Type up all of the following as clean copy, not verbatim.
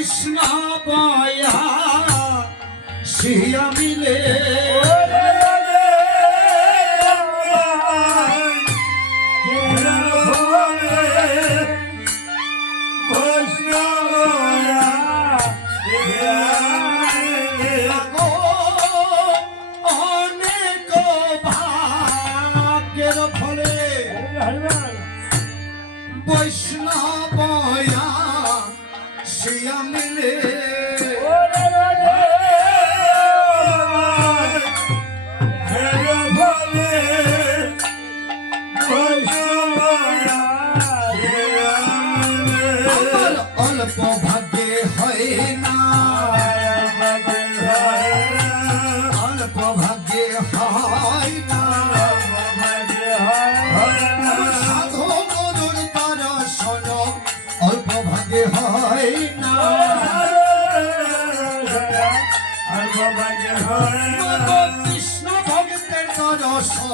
বৈষ্ণবয়া শিয়া মিলে অনেক ভাগ্যের ফলে বৈষ্ণবয়া শিয়া মিলে অল্প ভাগ্যে হয় না অল্প ভাগ্যে হয় না সাধু গুরুর দর্শন অল্প ভাগ্যে হয় না কৃষ্ণ ভক্তের দর্শন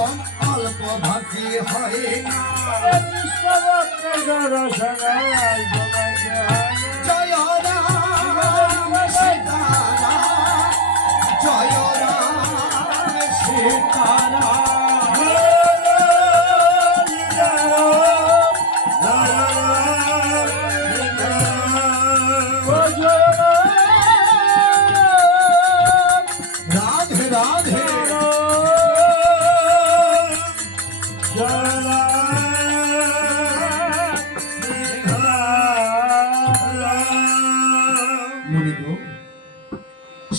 অল্প ভাগ্যে হয় না জয় রাম সীতারাম জয় রাম সীতারাম রাধে রাধে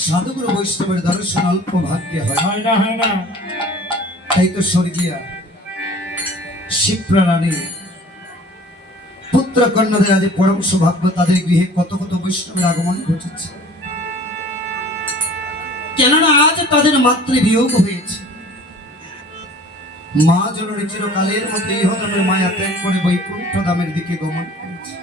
সাধুগুরু বৈষ্ণবের দর্শন অল্প ভাগ্যে হয় না তাই তো স্বর্গীয়া শিপ্রা রানী পুত্র কন্যাদের আজ পরম সৌভাগ্য তাদের গৃহে কত কত বৈষ্ণবের আগমন ঘটেছে কেননা আজ তাদের মাতৃবিয়োগ হয়েছে মা জননী চিরকালের মধ্যে ইহজনের মায়া ত্যাগ করে বৈকুণ্ঠ ধামের দিকে গমন করেছে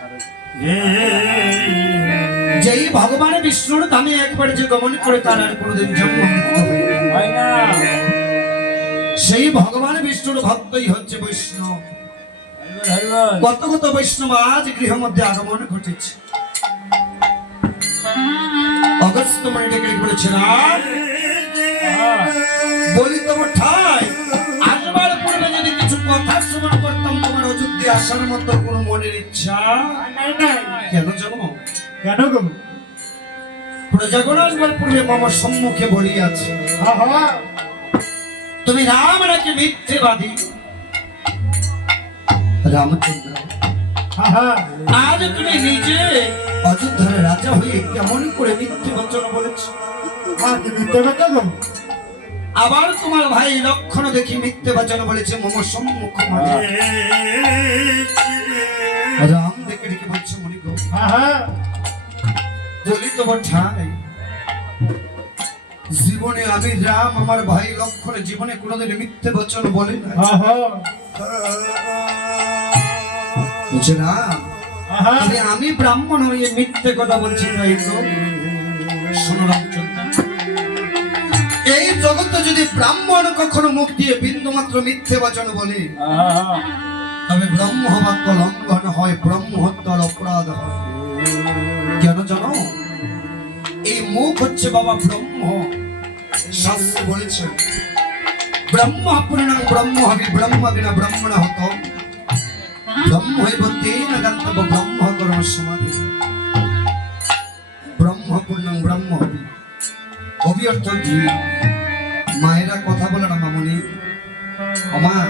যেই ভগবান বিষ্ণুর ধামে একবার যে গমন করে তার আর কোনোদিন জন্ম হয় না সেই ভগবান বিষ্ণুর ভক্তই হচ্ছে বৈষ্ণব কত কত বৈষ্ণব আজ গৃহ মধ্যে আগমন ঘটেছে অগস্ত্য মণি ডেকে বলেছেন বলি তোমার ঠাই আসবার পূর্বে যদি কিছু কথা শ্রবণ করতাম তোমার অযোধ্যা আসার মতো কোনো মনের ইচ্ছা কেন জানো কেন গো প্রজাগণ আসবার পূর্বে মম সম্মুখে বলিয়াছে তুমি রাম নাকি মিথ্যেবাদী রামচন্দ্র আজ তুমি নিজে অযোধ্যার রাজা হয়ে কেমন করে মিথ্যে বচন বলেছ আবার তোমার ভাই লক্ষণ দেখি মিথ্যে বচন বলেছে মম সম্মুখ রাম দেখে ডেকে বলছে মনি গো বলি তোমার ঠাই জীবনে আমি রাম আমার ভাই লক্ষণ জীবনে কোনোদিন মিথ্যে বচন বলে না বুঝে না আমি ব্রাহ্মণ হয়ে মিথ্যে কথা বলছি তাই তো শোনো রামচন্দ্র এই জগতে যদি ব্রাহ্মণ কখনো মুখ দিয়ে বিন্দু মাত্র মিথ্যে বচন বলে তবে ব্রহ্ম বাক্য লঙ্ঘন হয় ব্রহ্ম হত্যার অপরাধ হয় কেন জানো এই মুখ হচ্ছে বাবা ব্রহ্ম শাস্ত্র বলেছে ব্রহ্ম পূর্ণং ব্রহ্ম হবি ব্রহ্ম বিনা ব্রহ্মণ হত ব্রহ্ম হইব তেন গন্তব্য ব্রহ্ম কর্ম সমাধি ব্রহ্ম পূর্ণং ব্রহ্ম হবি হবি অর্থ কি মায়েরা কথা বলে না মামনি আমার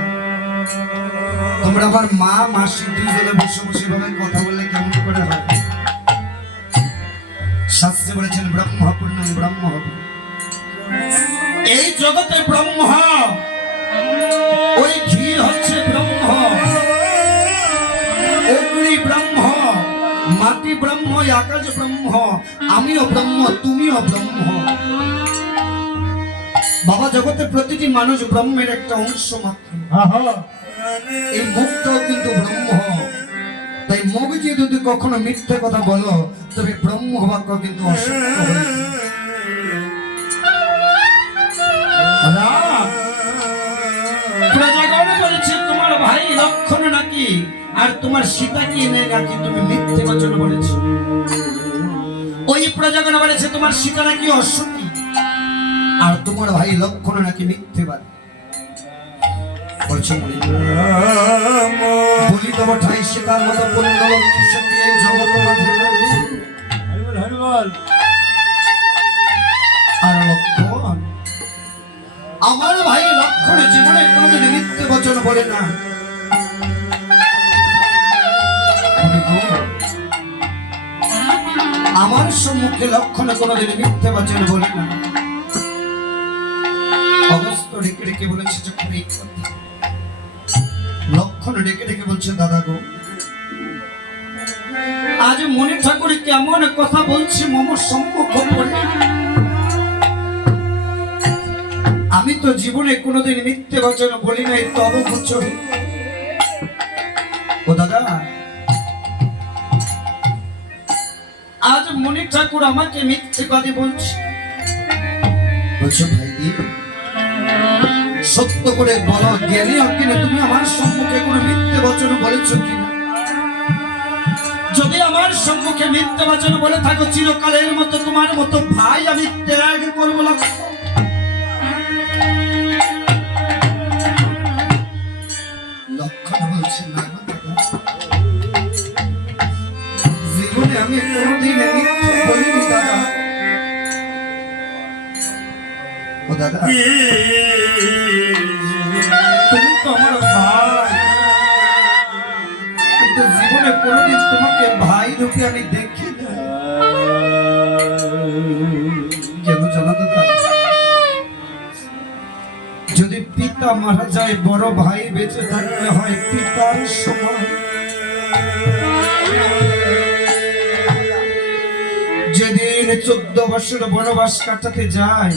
তোমরা আবার মা মাসি দুইজনে বসে বসে ভাবে কথা বললে কেমন করে হয় শাস্ত্রে বলেছেন ব্রহ্ম পূর্ণং ব্রহ্ম হবে এই জগতে ব্রহ্ম ওই ঘি হচ্ছে ব্রহ্ম অগ্নি ব্রহ্ম মাটি ব্রহ্ম আকাশ ব্রহ্ম আমিও ব্রহ্ম তুমিও ব্রহ্ম বাবা জগতে প্রতিটি মানুষ ব্রহ্মের একটা অংশ মাত্র এই মুখটাও কিন্তু ব্রহ্ম তাই মুখ যদি কখনো মিথ্যে কথা বলো তবে ব্রহ্ম বাক্য কিন্তু অসত্য হয়ে প্রজাগণ বলেছে তোমার ভাই লক্ষণ নাকি আর তোমার সীতা কি নেই নাকি তুমি মিথ্যে বচন বলেছো ওই প্রজাগণ বলেছে তোমার সীতা নাকি অসতী, আর তোমার ভাই লক্ষণ নাকি মিথ্যেবাদী। বলছে বলি তোমার ঠাই সীতার মতো পুণ্যলক্ষ্মী সত্যি এই জগৎ মাঝে। আর লক্ষণ, আমার ভাই লক্ষণের জীবনে কোনোদিন মিথ্যে বচন বলে না। আমার সম্মুখে লক্ষণে কোনোদিন মিথ্যে বচন বলে না। অগস্ত ডেকে ডেকে বলেছে যখন এই কথা, লক্ষণ ডেকে ডেকে বলছে দাদা গো, আজ মনে ঠাকুর কেমন কথা বলছি মম সম্মুখ বলে। আমি তো জীবনে কোনোদিন মিথ্যে বচন বলি নাই, তব বচন। ও দাদা, আজ মনি ঠাকুর আমাকে মিথ্যেবাদী বলছে। বলছো ভাই সত্য করে বলো, জ্ঞানী অজ্ঞানে তুমি আমার সম্মুখে কোনো মিথ্যে বচন বলেছো কিনা? যদি আমার সম্মুখে মিথ্যে বচন বলে থাকো, চিরকালের মতো তোমার মতো ভাই আমি ত্যাগ করবো। লক্ষণ বলছে না জীবনে আমি কোনোদিন মিথ্যে বলিনি দাদা। ও দাদা, তুমি তো আমার ভাই, কিন্তু জীবনে কোনোদিন তোমাকে ভাই রূপে আমি দেখি না। কেন জানো দাদা? যদি পিতা মারা যায়, বড় ভাই বেঁচে থাকতে হয় পিতার সমান। যেদিন 14 বছর বনবাস কাটাতে যায়,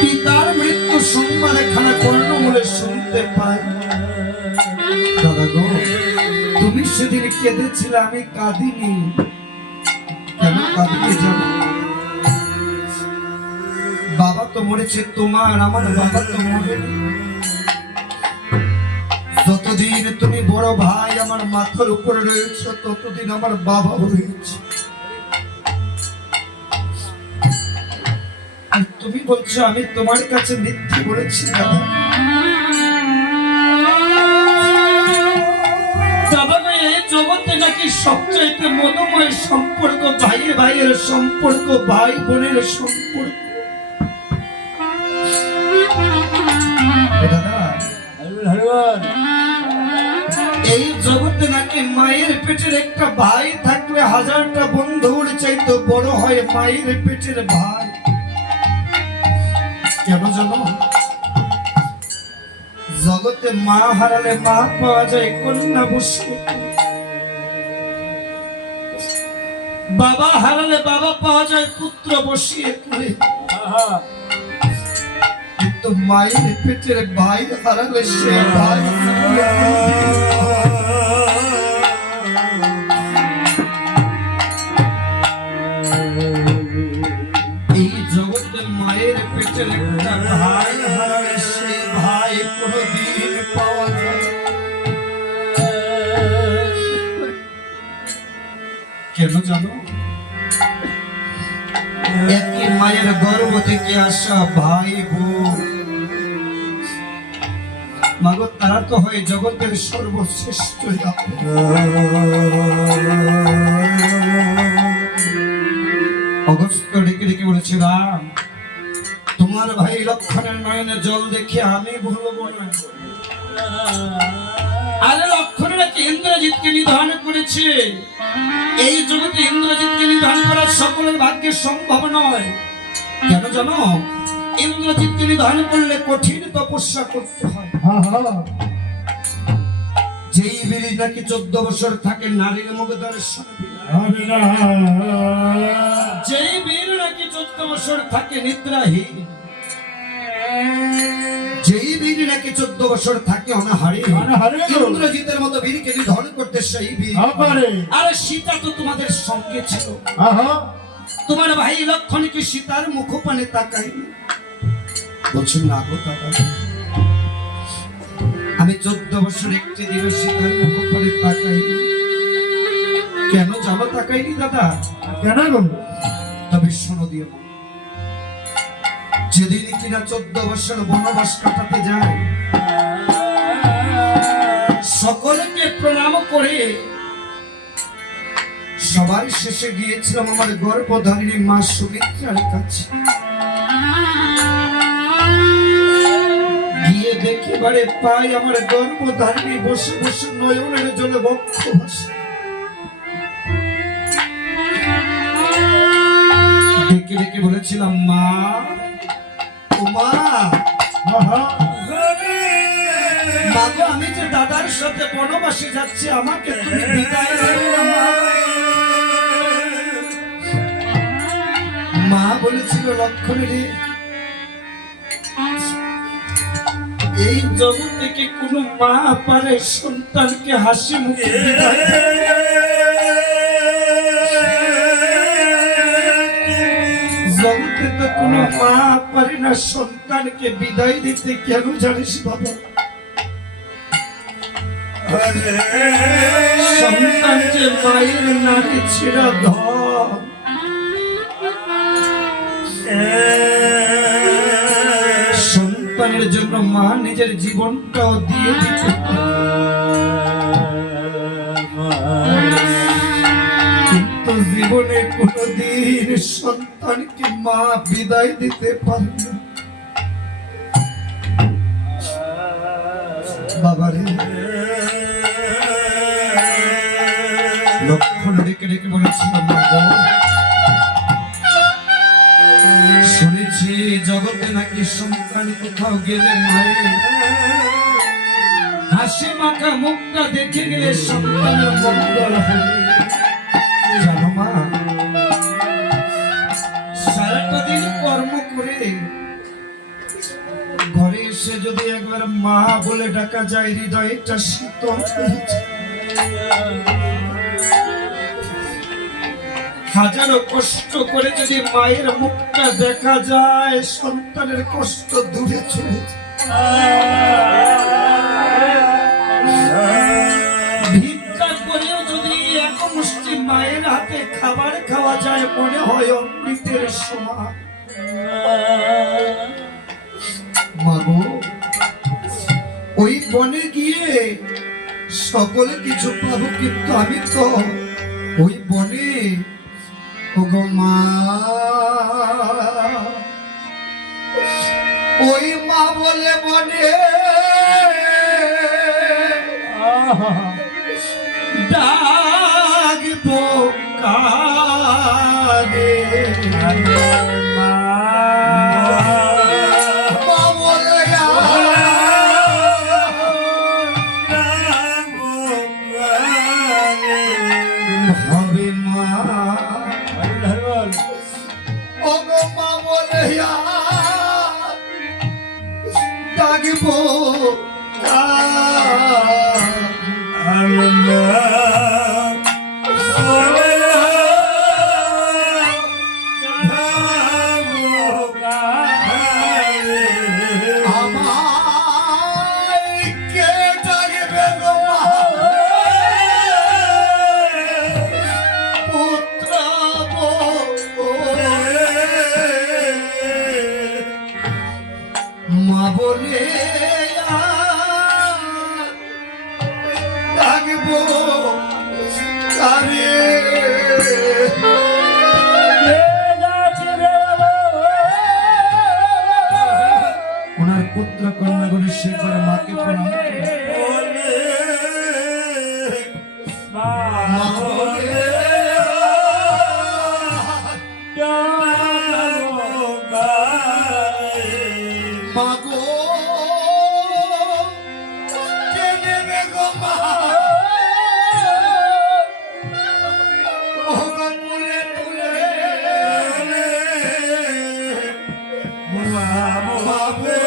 পিতার মৃত্যু সংবাদ এখানে কর্ণমূলে শুনতে পাই। দাদা গো, তুমি সেদিন কেঁদেছিলে, আমি কাঁদিনি। কেন কাঁদিতে যাব? বাবা তো মরেছে তোমার, আমার বাবা তো মরেনি। যতদিন তুমি বড় ভাই আমার মাথার উপরে রয়েছে, ততদিন আমার বাবা রয়েছে। আর তুমি বলছো আমি তোমার কাছে মিথ্যে বলেছি। দাদা ভাই, এই জগতে নাকি সবচাইতে মনোময় সম্পর্ক ভাই ভাইয়ের সম্পর্ক, ভাই বোনের সম্পর্ক। এই জগতে নাকি মায়ের পেটের একটা ভাই থাকলে 1000টা বন্ধুর চাইতে বড় হয় মায়ের পেটের ভাই। কেন জানো? জগতে মা হারালে মা পাওয়া যায় কন্যা বসিয়ে, বাবা হারালে বাবা পাওয়া যায় পুত্র বসিয়ে করে। কিন্তু মায়ের পেটের ভাই হারালে সে ভাই এই জগতে মায়ের পেটের একটা ভাই হারালে সে ভাই কোনদিন পাওয়া যায়। কেন জানো? একই মায়ের গর্ভ থেকে আসা ভাই বোন, মাগো তারা তো হয় জগতের সর্বশ্রেষ্ঠ। অগস্ত্য ডেকে ডেকে বলেছে রাম, তোমার ভাই লক্ষণের নয়নে জল দেখে আমি ভুলবো না। আরে লক্ষণ নাকি ইন্দ্রজিৎকে নিধন করেছে। এই জগতে ইন্দ্রজিৎকে নিধন করা সকলের ভাগ্যে সম্ভব নয়। কেন জানো? ইন্দ্রজিৎকে নিধন করলে কঠিন তপস্যা করতে হয়। যেই বীর নাকি 14 বছর থাকে নারীর মুখ দর্শন, যেই বীর নাকি 14 বছর থাকে নিদ্রাহীন, যেই বীর নাকি 14 বছর থাকে অনাহারে, ইন্দ্রজিতের মতো বীরকে নিধন করতে সেই বীর। আরে সীতা তো তোমাদের সঙ্গে ছিল, তোমার ভাই লক্ষণ কি সীতার মুখ পানে তাকায়নি? বলছেন না গো দাদা, আমি 14 বছর একটি দিন সীতার মুখ পানে তাকাইনি। কেন জানো তাকাইনি দাদা? কেন গো? তবে শোনো দিয়ে যেদিন কিনা 14 বছর বনবাস কাটাতে যায়, সকলকে প্রণাম করে সবার শেষে গিয়েছিলাম আমার গর্ভধারিণী মা সুমিত্রার কাছে। গিয়ে দেখি বারে পাই আমার গর্ভধারিণী বসে বসে নয়নের জলে বক্ষ ভাসে। ডেকে ডেকে বলেছিলাম, মা ও মা, মাগো আমি যে দাদার সাথে বনবাসে যাচ্ছি, আমাকে তুমি বিদায় দিও না মা। মা বলেছিল, লক্ষণী রে, এই জগৎ থেকে কোনো মা পারে সন্তানকে হাসি মুখে বিদায় দিতে? জগতে তো কোনো মা পারে না সন্তানকে বিদায় দিতে। কেন জানিস বাবা? সন্তান যে মায়ের নারী ছেড়া ধন, সন্তানের জন্য মা নিজের জীবনটাও দিয়ে দিতে কিন্তু জীবনে কোনদিন সন্তানকে মা বিদায় দিতে পারে না। বাবারে, লক্ষণ ডেকে ডেকে বলেছিল, শুনেছি জগতে নাকি সন্তান কোথাও গেলে মায়ের হাসি মাখা মুখটা দেখে গেলে সন্তানের মঙ্গল হবে। জানো মা, সারাটা দিন কর্ম করে ঘরে এসে যদি একবার মা বলে ডাকা যায়, হৃদয়টা শীতল হয়ে যায়। হাজারো কষ্ট করে যদি মায়ের মুখটা দেখা যায়, সন্তানের কষ্ট দূরে চলে যায়। ভিক্ষা করেও যদি এক মুষ্টি মায়ের হাতে খাবার খাওয়া যায়, মনে হয় অমৃতের সমান। মাগো, ওই বনে গিয়ে সকলে কিছু পাবো, কিন্তু আমি তো ওই বনে, ওগো মা, ওই মা বলে বনে ডাকবো কারে? মা বলে হবে মা, ওগো মা বলে ডাকবো মা বলে ডাকবো কারে? ওনার পুত্র কন্যাগুলি সে করে মাকে প্রণাম করে। মা বলে মাগো কেনে রে গো মা, ওগো মুলে তুলে মা বাবে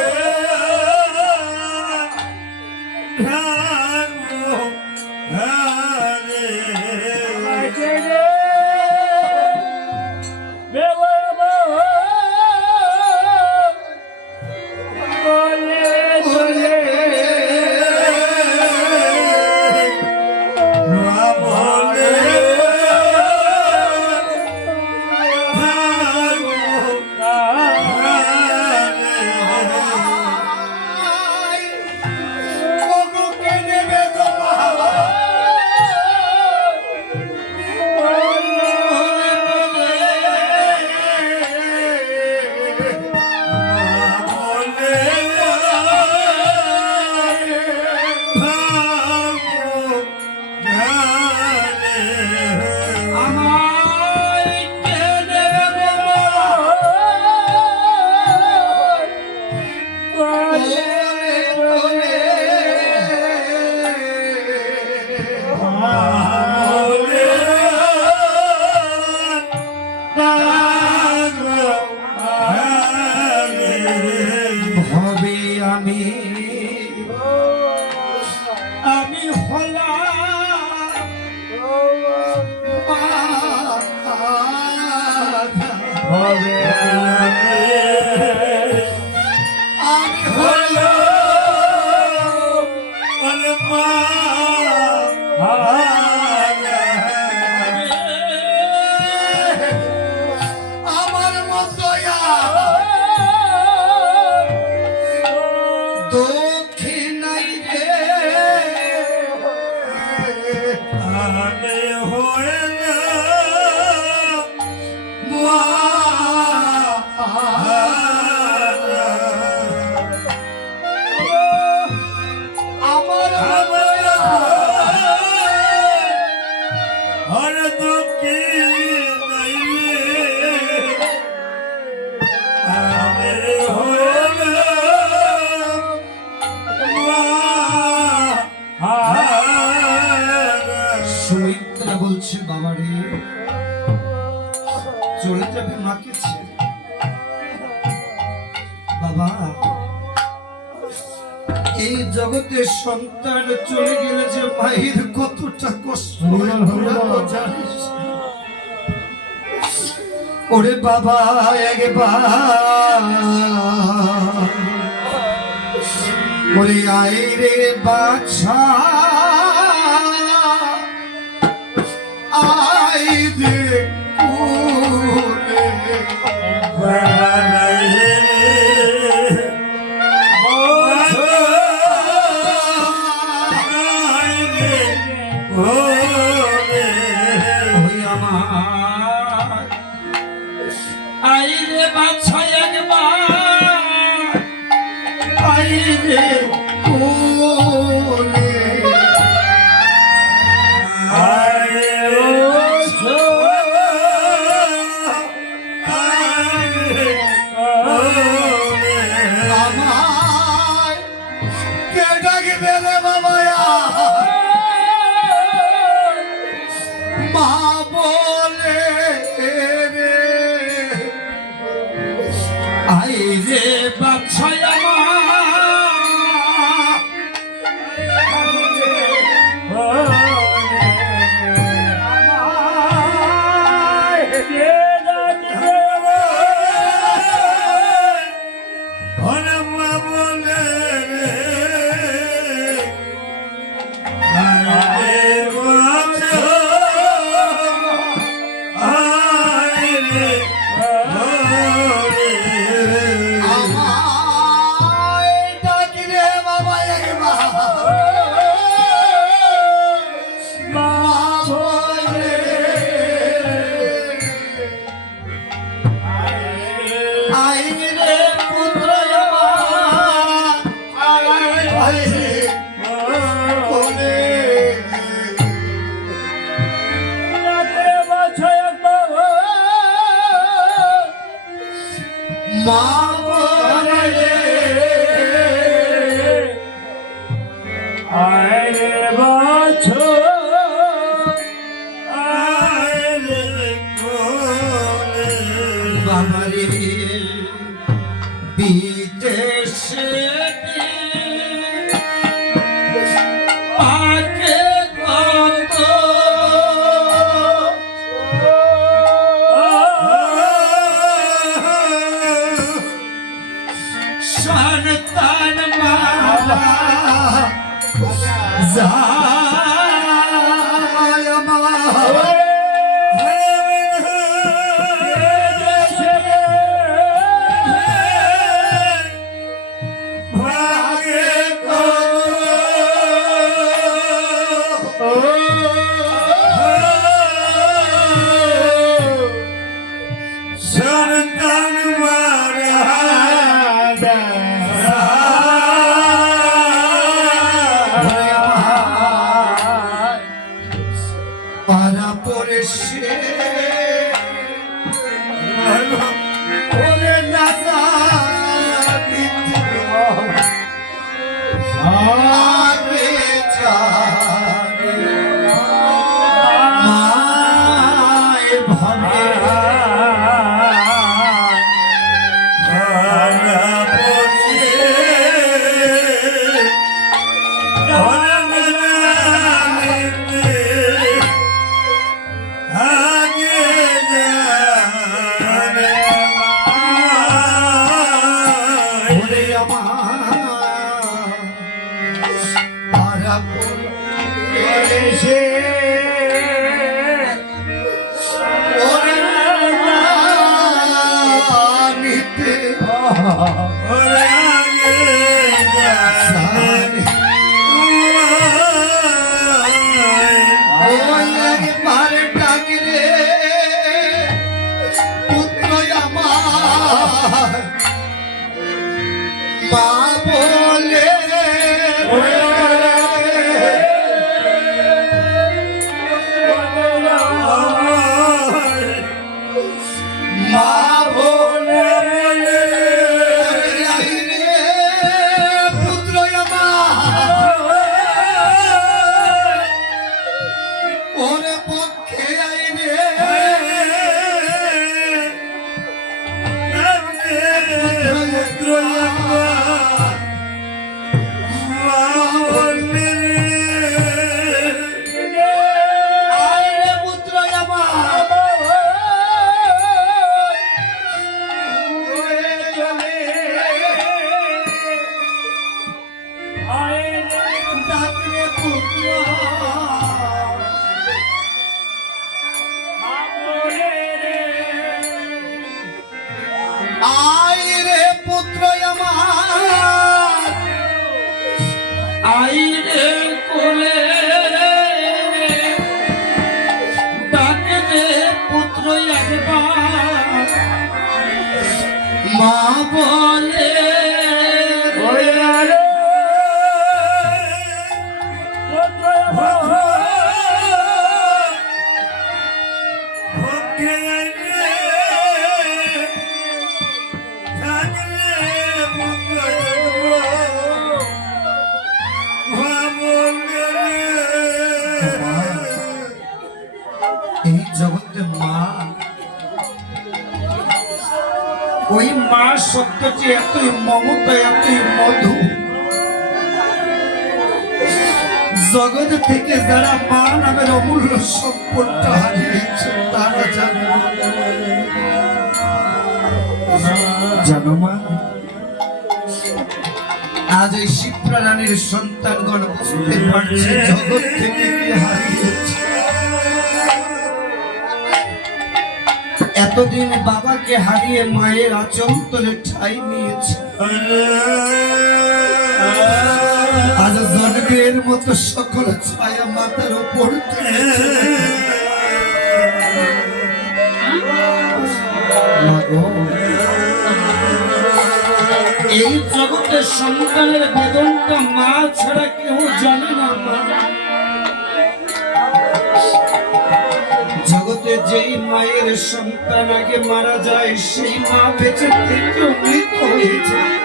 হরে দুঃখী আমি সুমিত্রা বলছে বাবা রে চলে যাবে মাকে ছেড়ে। বাবা এই জগতে সন্তান চলে গেলে যে মায়ের কতটা কষ্ট হয় তোরা তো জানিস। ওরে বাবা একবার ওরে আয় রে বাছা আয় রে আইরে বাছা একবার আইরে কোলে আমায় কে ডাকবে রে বাবায়া মা বলে রে আইরে বাছা মা বলে আরে বাছো আরে কোলে বাবারে বিদেশে পাকে কত সন্তান মারা যায় মা সন্তান মারা পারা পরে সে ওরে নাজা আগে যাবে মায় ভাবে পুত্র আমার আইরে কোলে ডাকে দে পুত্র একবার মা বলে এই জগতে মা ওই মা শব্দটি এতই মমতা এতই মধু জগৎ থেকে যারা মা নামের অমূল্য সম্পদটা হারিয়েছে তারা জানো মা আজ ওই শিপ্রা রানীর সন্তানগণ বুঝতে পারছে জগৎ থেকে কি হারিয়েছে। এতদিন বাবাকে হারিয়ে মায়ের আঁচল তলে ঠাঁই নিয়েছে, আজ জন্মের মতো সকল ছায়া মাথার উপর এই জগতের সন্তানের বেদনটা মা ছাড়া কেউ জানে না। জগতে যেই মায়ের সন্তান আগে মারা যায় সেই মা বেঁচে থেকে মৃত হয়ে যায়।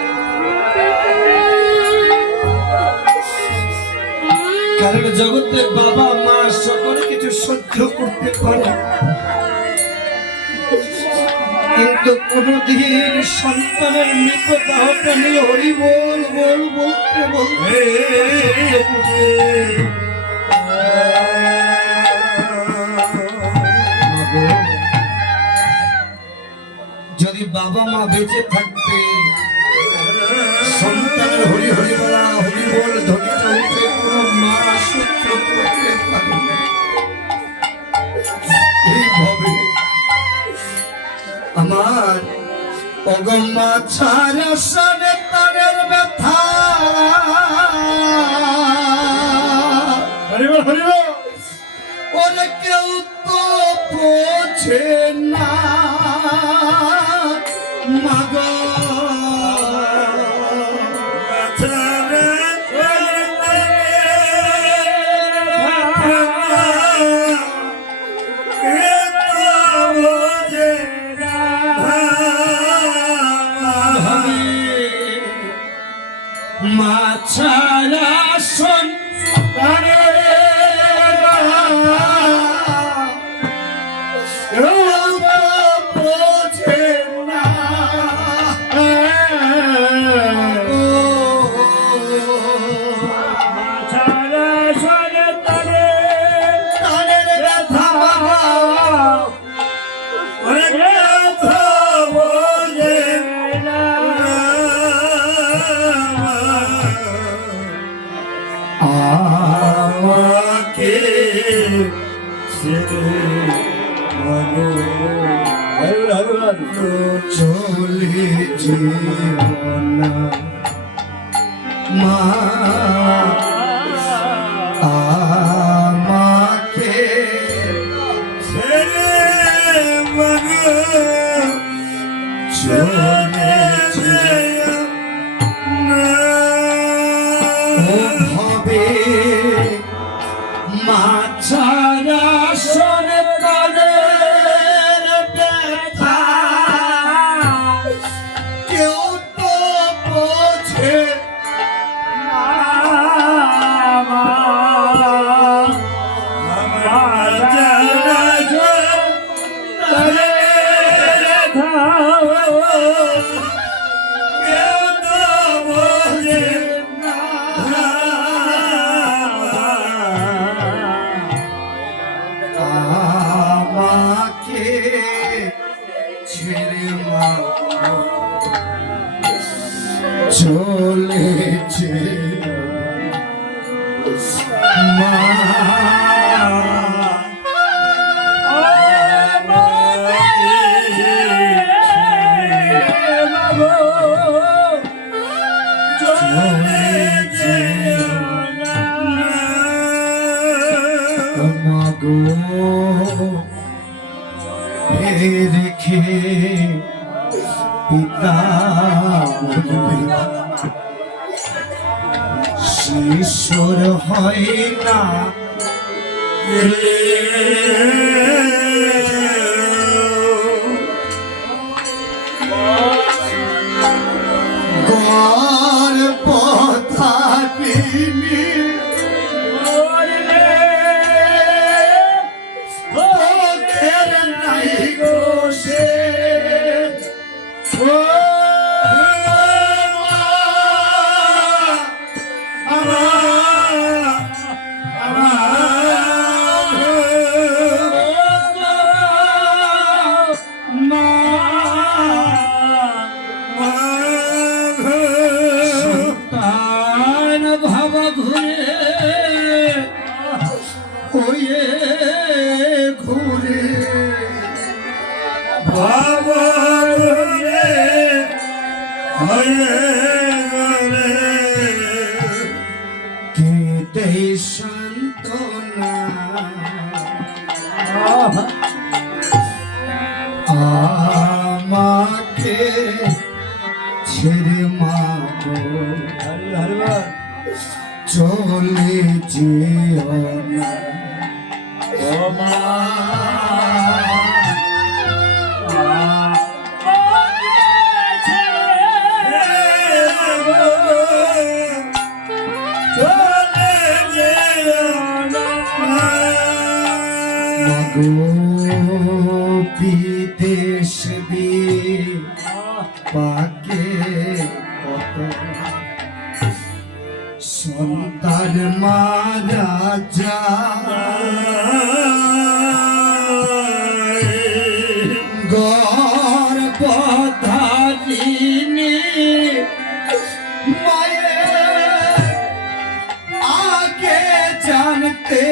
কারণ জগতে বাবা মা সকল কিছু সহ্য করতে পারে, কিন্তু কোনদিন সন্তানের মৃত দেহটা নিয়ে হরি বল বল বলতে বলতে যদি বাবা মা বেঁচে থাকতে সন্তানের হরি হরি বলা হরি বল ধ্বনিটা উঠে কোনো মা সহ্য করতে পারে না। এইভাবে আমার অগম্মা ছাড়া সনে তারের ব্যথা ওরে কেউ তো বোঝে না মাগ মা ছাড়া সন্তানের বোঝে না ছাড়া সন্তানের ব্যথা বোঝে না। আমাকে চলে জীবনা মা আমাকে চলে হবে মা ছাড়া সন্তানের ব্যথা কেউ তো বোঝে না। আমাকে ছেড়ে মা চলেছে মা আমাকে রেখে পিতা বলবে শিশুর হয় না গর পথা তিনি তোদের নাই গো সে ও সন্তান ভাব ঘুরে ওয়ে ঘুরে বাবারে হয়ে গেলে কেটে সান্তনা আমাকে ছেড়ে মাগো চলে যেও না ও মা বিদেশ পাকে কত সন্তান মারা যায় গর্ভধারিণী মায়ের আগে জানতে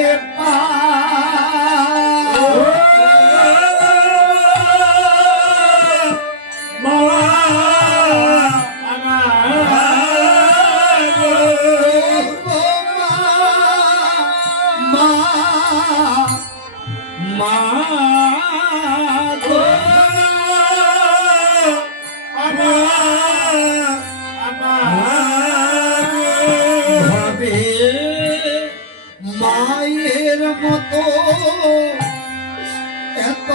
ভাবে মায়ের মতো এত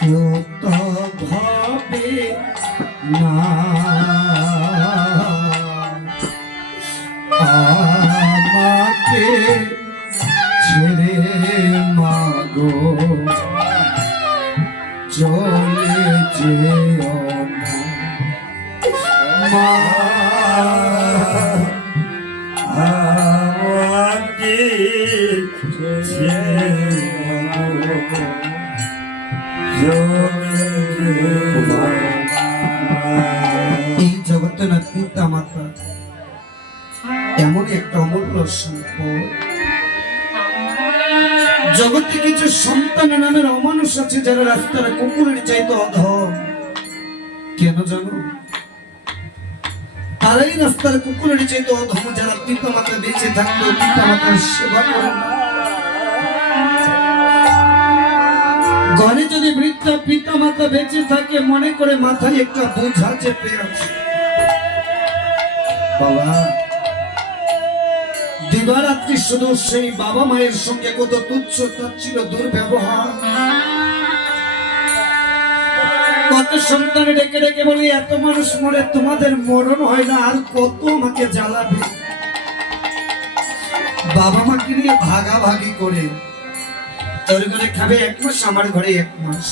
কেউ তো ভাবে না আমাকে ছেড়ে মাগো চলে যেও না মা আমাকে এই জগতে না পিতা মাতা এমন একটা অমূল্য সম্পদ জগতে কিছু সন্তান নামের অমানুষ আছে যারা রাস্তার কুকুরের চাইতে অধম কেন জানো তারাই রাস্তার কুকুরের চাইতে অধম যারা পিতা মাতা বেঁচে থাকলেও পিতা মাতার সেবা করে না ঘরে যদি বৃদ্ধ পিতা মাতা বেঁচে থাকে মনে করে মাথায় একটা বোঝা চেপে আছে বাবা দিবারাত্রি শুধু সেই বাবা মায়ের সঙ্গে কত তুচ্ছ তাচ্ছিল্য দুর্ব্যবহার কত সন্তান ডেকে ডেকে বলি এত মানুষ মরে তোমাদের মরণ হয় না আর কত আমাকে জ্বালাবে বাবা মাকে নিয়ে ভাগাভাগি করে তোর ঘরে খাবে 1 মাস আমার ঘরে 1 মাস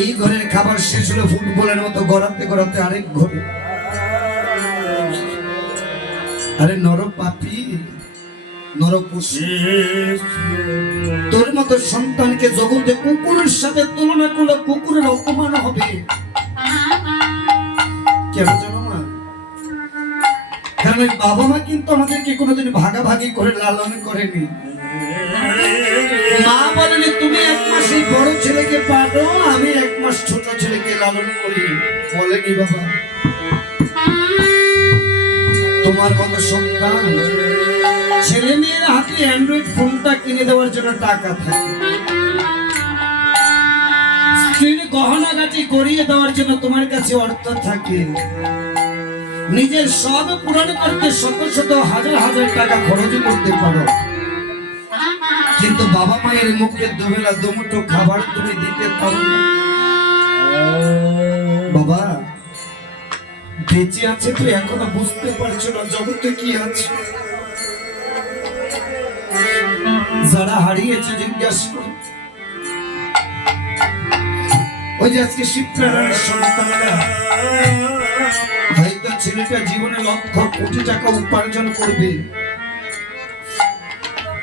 এই ঘরের খাবার শেষ হলো ফুটবলের মতো গড়াতে গড়াতে আরেক ঘরে আরে নর পাপী নর পশু তোর মতো সন্তানকে জগতে কুকুরের সাথে তুলনা করলে কুকুরের অপমান হবে কেন জানো না কারণ বাবা মা কিন্তু আমাদেরকে কোনোদিন ভাগাভাগি করে লালন করেনি মা বলেনি তুমি 1 মাস এই বড় ছেলেকে পাঠো আমি 1 মাস ছোট ছেলেকে লালন করি বলেনি বাবা তোমার মতো সন্তান ছেলে মেয়ের হাতে অ্যান্ড্রয়েড ফোনটা কিনে দেওয়ার জন্য টাকা থাকে, স্ত্রীর গহনাগাটি করিয়ে দেওয়ার জন্য তোমার কাছে অর্থ থাকে, নিজের সব পূরণ করতে শত শত হাজার হাজার টাকা খরচ করতে পারো, কিন্তু বাবা মায়ের মুখে দুবেলা দুমুঠো খাবার তুমি দিতে পারো না। বাবা বেঁচে আছে তুই এখনো বুঝতে পারছো না জগতে কি আছে। যারা হারিয়েছে জিজ্ঞাসা করো। ওই যে আজকে শিবপ্রাণের সন্তানরা হয়তো ছেলেটা জীবনে লক্ষ কোটি টাকা উপার্জন করবে,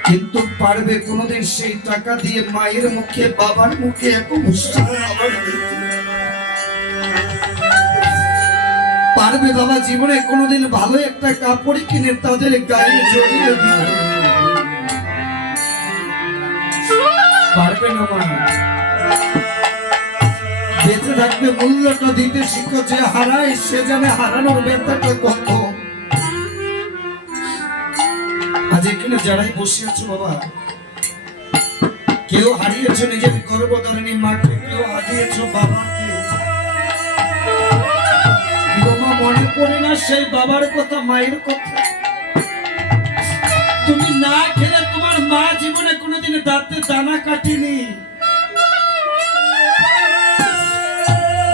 কিন্তু পারবে কোনোদিন সেই টাকা দিয়ে মায়ের মুখে বাবার মুখে এক মুষ্টি খাবার দিতে? পারবে বাবা জীবনে কোনোদিন ভালো একটা কাপড় কিনে তাদের গায়ে জড়িয়ে দিতে? পারবে না মা। বেঁচে থাকবে মূল্যটা দিতে শিখো, যে হারায় সে জানে হারানোর ব্যথাটা কত। আজ এখানে যারাই বসে আছো বাবা, কেউ হারিয়েছে নিজের গর্ভধারিণী মাকে, কেউ হারিয়েছ বাবাকে। তোমার মনে পড়ে না সেই বাবার কথা, মায়ের কথা? তুমি না খেলে তোমার মা জীবনে কোনোদিন দাঁতে দানা কাটেনি।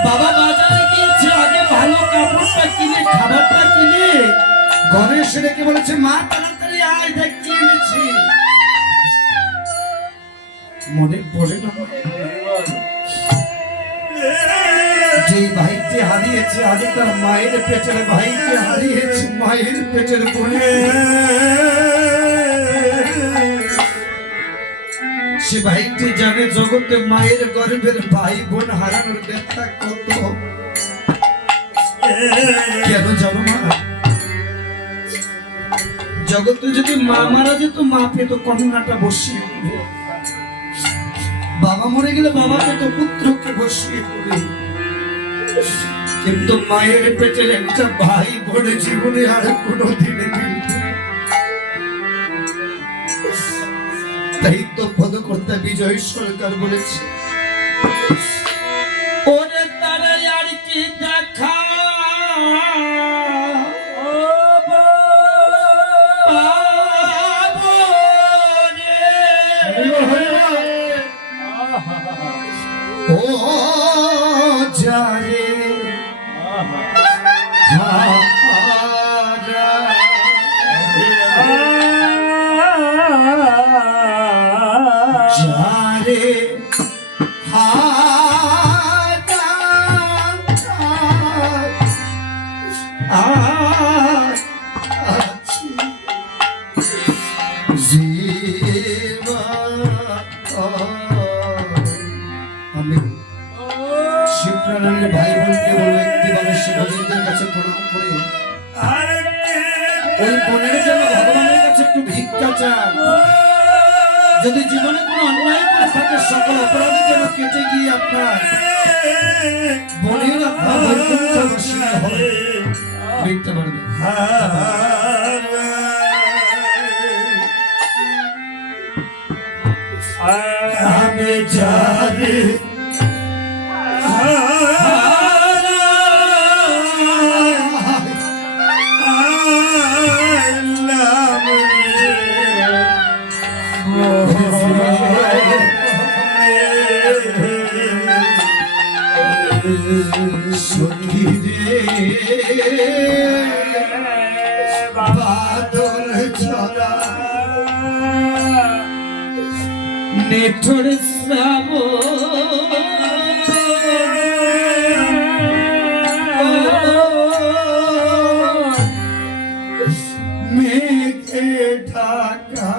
বাবা বাজারে গিয়েছে আগে ভালো কাপড়টা কিনে খাবারটা কিনে ঘরে এসে রেখে বলেছে মা তাড়াতাড়ি আয় দেখ কি এনেছি। মনে পড়ে না যে ভাইকে হারিয়েছে আগে তার মায়ের পেটের ভাইকে হারিয়েছে মায়ের পেটের বোনে। সে ভাইটি জানে জগতে মায়ের গর্ভের ভাই বোন হারানোর ব্যথা কত। কেন জানো মা? জগতে যদি মা মারা যেত মা পেত কন্যাটা বসিয়ে, বাবা মরে গেলে বাবা পেত পুত্রকে বসিয়ে পড়ে, কিন্তু মায়ের পেটের একটা ভাই বোনের জীবনে আর কোনোদিনে মিলবে। তাই তো পদকর্তা বিজয় সরকার বলেছে, ওরে তারা আর কি দেখা ও যারে যারে আমি শিবপ্রাণের ভাই বোনকে বলবো একটি মানুষের ভগবানের কাছে প্রণাম করে ওই বোনের জন্য ভগবানের কাছে একটু ভিক্ষা চান। যদি জীবনে কোনো অন্যায় করে থাকে সকল অপরাধের যেন কেটে গিয়ে আপনার বোনের দেখতে পারবে। আমি জানি সখী রে বাদল ছড়া নেঠুর মেঘে ঢাকা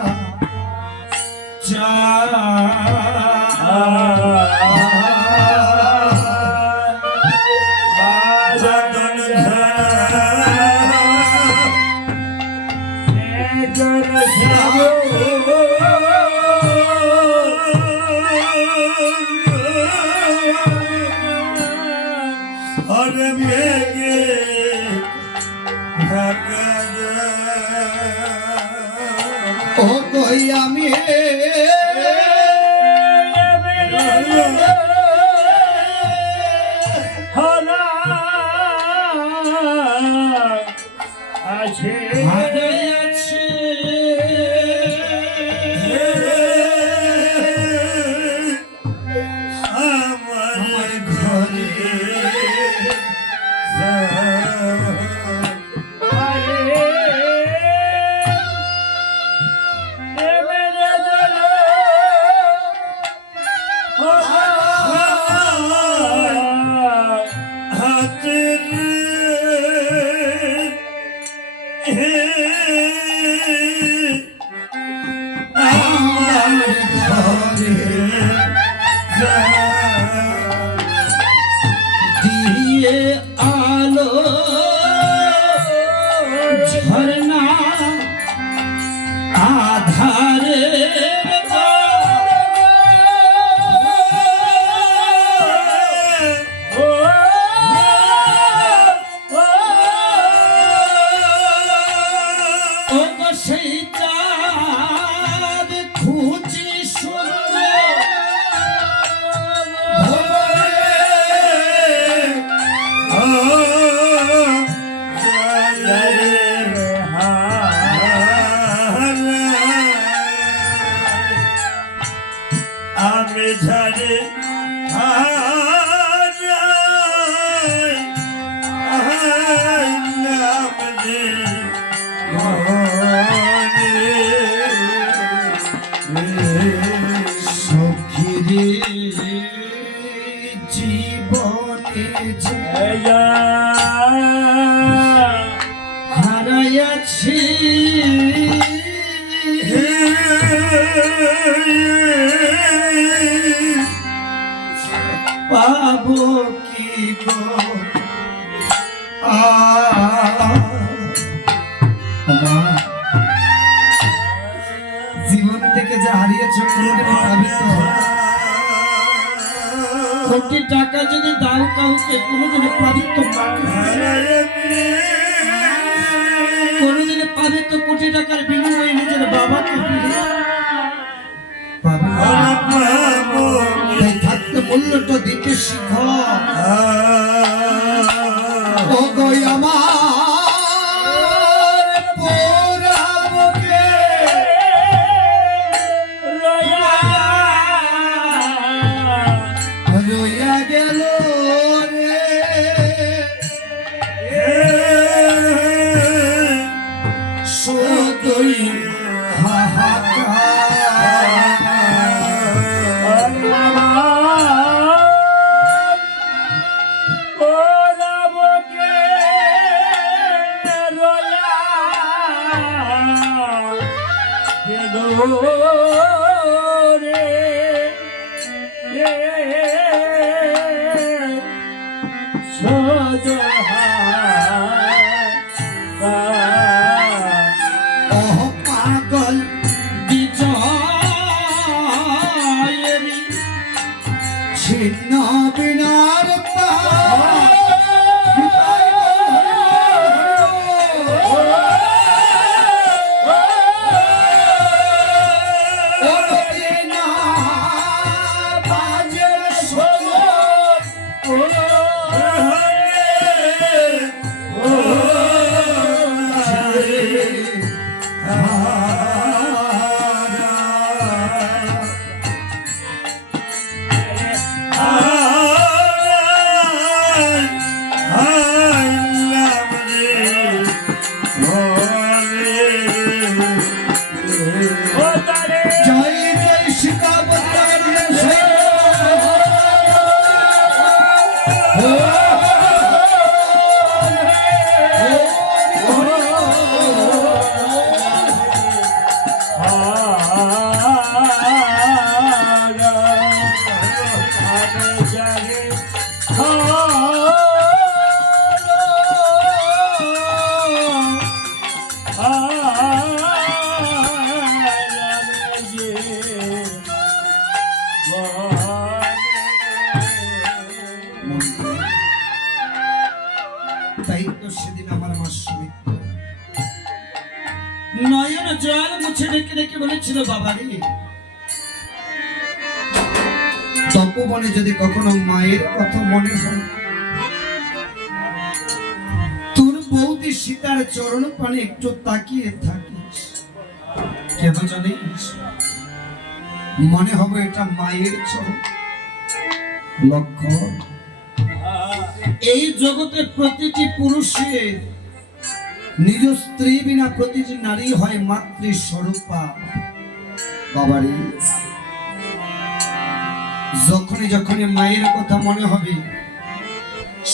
ও কই আমি আছে হারিয়েছি আমার ঘরে দিয়ে আলো ঝরনা আধারে ও গো সেই চাঁদ খুঁজি সুন্দর আমি ঝরে সখিরে জীবনে যে হারাইয়াছি পাবো কি গো জীবন থেকে যে হারিয়েছ কোনোদিনই পাবে তো কোটি টাকা যদি দাও কাউকে কোনোদিনই পাবে তো কোনোদিনই পাবে তো কোটি টাকার বিনিময়ে নিজের বাবাকে ফিরিয়ে পাবে না। তাই থাকতে মূল্যটা দিতে শিখো ও গো আমার পোড়াবকে রইয়া গেল রে শুধুই হাহাকার ওহ পাগল বিজয়েরি ছিন্ন বিনার তাই তো সেদিন আমার মা সুমিত্রা নয়ন জল মুছে রেখে রেখে বলেছিল, বাবারে তপবনে যদি কখনো মায়ের কথা মনে হয়, তোর বৌদি সীতার চরণ পানে একটু তাকিয়ে থাকিস, কেন জানিস? মনে হবে এটা মায়ের চরণ। লক্ষ্য, এই জগতে প্রতিটি পুরুষের নিজ স্ত্রী বিনা প্রতিটি নারী হয় মাতৃ স্বরূপা। বাবারে যখনই যখনই মায়ের কথা মনে হবে,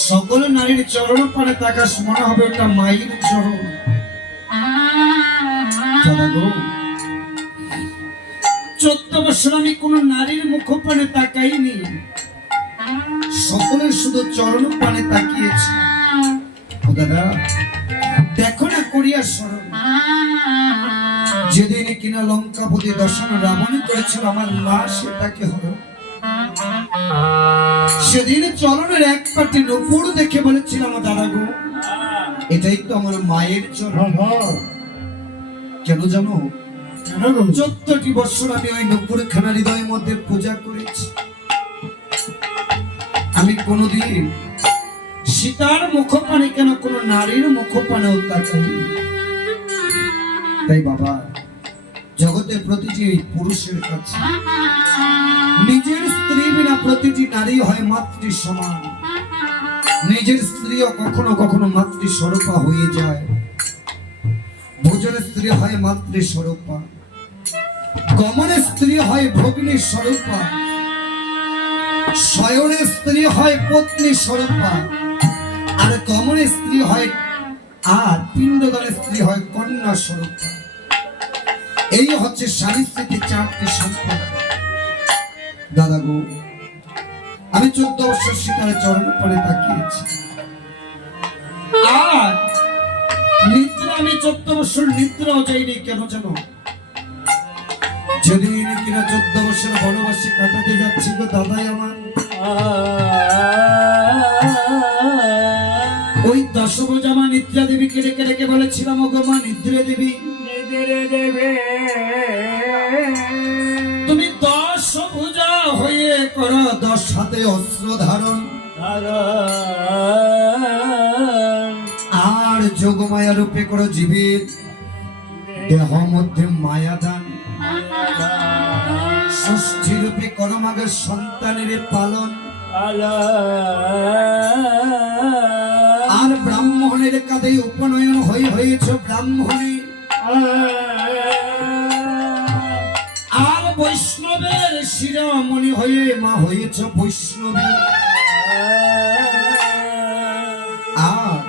সকল নারীর চরণ পানে তাকাস, মনে হবে ওটা মায়ের চরণ। দাদা গো, 14 বছর আমি কোন নারীর মুখ পানে তাকাইনি, সকলের শুধু চরণ পানে তাকিয়েছি। ও দাদা দেখো না করিয়া স্মরণ, যেদিন কিনা লঙ্কাপতি দর্শন রাবণ করেছিল আমার মা সেটাকে হলো, সেদিন চরণের এক পাটি নূপুর দেখে বলেছিলাম, দাদা গো এটাই তো আমার মায়ের চরণ। কেন জানো? 14টি বছর আমি ওই নূপুর খানা হৃদয়ের মধ্যে পূজা করেছি। আমি কোনদিন সীতার মুখপানে কেন কোন নারীর মুখপানেও তাকাই। তাই বাবা, জগতের প্রতিটি পুরুষের কাছে নিজের স্ত্রী বিনা প্রতিটি নারী হয় মাতৃ সমান। নিজের স্ত্রীও কখনো কখনো মাতৃ স্বরূপা হয়ে যায়। ভোজনের স্ত্রী হয় মাতৃ স্বরূপা, গমনের স্ত্রী হয় ভগ্নী স্বরূপা, শয়নের স্ত্রী হয় পত্নী স্বরূপা, আর গমনের স্ত্রী হয়, আর পিণ্ডদানের স্ত্রী হয় কন্যা স্বরূপা। এই হচ্ছে স্বামী স্ত্রীতে 4টি সম্পর্ক। দাদা গো, আমি 14 বছর সীতার চরণ পানে তাকিয়েছি, আর নিদ্রা আমি 14 বছর নিদ্রাও যাইনি। কেন জানো? যেদিন কিনা 14 বছর বনবাসী কাটাতে যাচ্ছি গো দাদাই আমার, ওই দশভুজা মা নিদ্রা দেবীকে রেখে রেখে বলেছিলাম, ও গো মা নিদ্রা দেবী, তুমি 10 ভুজা হয়ে করো 10 হাতে অস্ত্র ধারণ, আর যোগমায়া রূপে করো জীবের দেহ মধ্যে মায়া দান, ষষ্ঠী রূপে করো মাগের সন্তানের পালন, আর ব্রাহ্মণের কাঁধে উপনয়ন হয়েছ ব্রাহ্মণী, আর বৈষ্ণবের শিরোমণি হয়ে মা হয়েছ বৈষ্ণবী, আর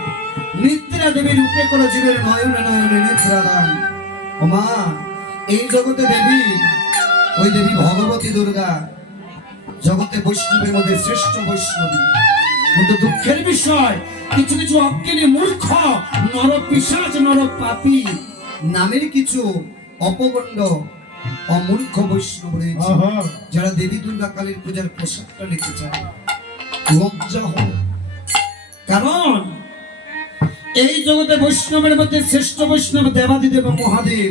নিদ্রা দেবী রূপে করো জীবের নয়নে নয়নে নিদ্রা দান। ও মা, এই জগতে দেবী, ওই দেবী ভগবতী দুর্গা জগতে বৈষ্ণবের মধ্যে শ্রেষ্ঠ বৈষ্ণবী। কিন্তু দুঃখের বিষয়, কিছু কিছু অজ্ঞানী মূর্খ নর পিশাচ নর পাপী নামের কিছু অপগণ্ড অমূর্খ বৈষ্ণব রয়েছে, যারা দেবী দুর্গা কালীর পূজার পোশাকটা নিতে চায়। লজ্জা হয়, কারণ এই জগতে বৈষ্ণবের মধ্যে শ্রেষ্ঠ বৈষ্ণব দেবাদিদেব মহাদেব,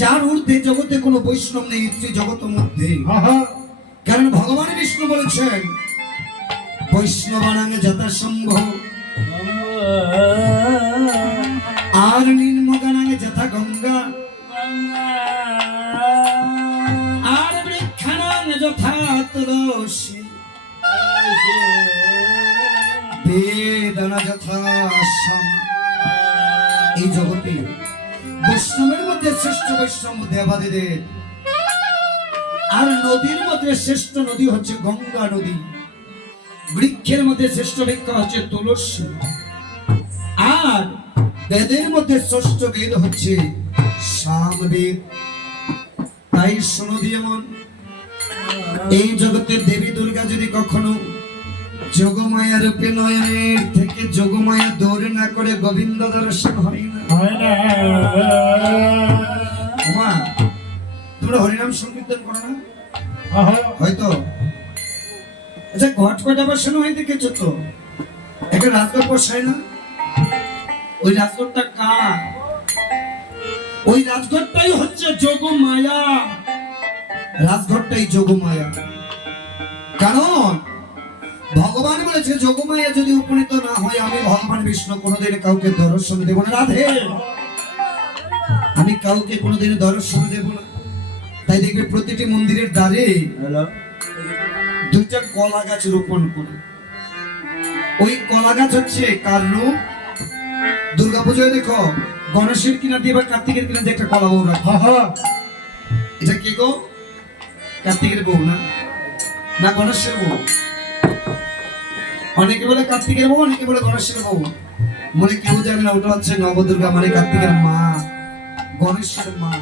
যার ঊর্ধ্বে জগতে কোনো বৈষ্ণব নেই এই জগতের মধ্যে। কারণ ভগবান বিষ্ণু বলেছেন, বৈষ্ণবানাং যথাসম্ভব আর নির্মগানাং যথা গঙ্গা আর বৃক্ষানাং যথা তুলসী বেদনা যথা আসাম। এই জগতে বৈষ্ণবের মধ্যে শ্রেষ্ঠ বৈষ্ণব দেবাদিদেব, আর নদীর মধ্যে শ্রেষ্ঠ নদী হচ্ছে গঙ্গা নদী, বৃক্ষের মধ্যে শ্রেষ্ঠ বৃক্ষ হচ্ছে তুলসী, আর বেদের মধ্যে শ্রেষ্ঠ বেদ হচ্ছে সামবেদ। তাই শোনো দিয়ে মন, এই জগতের দেবী দুর্গা যদি কখনো যোগমায়া রূপে নয়নের থেকে যোগমায়া দৌড়ে না করে গোবিন্দ দর্শন হয় না। মা, তোমরা হরিনাম সংকীর্তন করো না? হয়তো। আচ্ছা, ঘট কটা বসানো হয় দেখেছো তো? একটা রাজগড় বসায় না? ওই রাজগড়টা কার? ওই রাজঘরটাই হচ্ছে যোগমায়া, রাজঘরটাই যোগমায়া। কারণ ভগবান বলেছে যোগমায়া যদি উপনীত না হয় আমি ভগবান বিষ্ণু কোনোদিন কাউকে দর্শন দেব না। রাধে, আমি কাউকে কোনোদিন দর্শন দেব না। তাই দেখবে প্রতিটি মন্দিরের দ্বারে দুইটা কলা গাছ রোপণ করে। ওই কলা গাছ হচ্ছে কার রূপ? দুর্গাপূজায় দেখো গণেশের কিনা দিয়ে বা কার্তিকের কিনা দিয়ে একটা কলা বউ রাখা। এটা কে গো? কার্তিকের বউ না, না গণেশের বউ? অনেকে বলে কার্তিকের বউ, অনেকে বলে গণেশের বউ। মনে কেউ জানে না ওটা হচ্ছে নবদুর্গা, মানে কার্তিকের মা, গণেশের মা।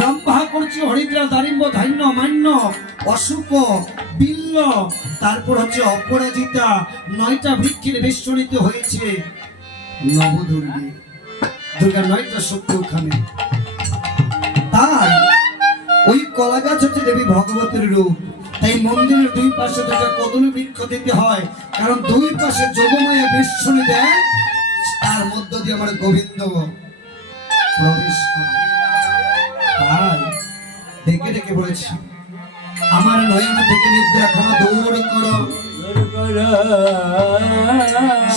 রম্ভা করছে হরিদ্রা, দারিম্ব, ধান্য, মান্য, অশুক, বিল্ল, তারপর হচ্ছে অপরাজিতা, 9টা বৃক্ষের বেষ্টনীত হয়েছে নবদুর্গে। দুর্গা 9টা শক্তি ওখানে। তাই ওই কলা গাছ হচ্ছে দেবী ভগবতীর রূপ। তাই মন্দিরের দুই পাশে দুটা কদলী বৃক্ষ দিতে হয়, কারণ দুই পাশে যোগমায়া বেষ্টনী দেয়, তার মধ্য দিয়ে আমার গোবিন্দ প্রবেশ করে। তাই ডেকে ডেকে বলেছি আমার নয়ন থেকে নিদ্রা খানা দূর করো।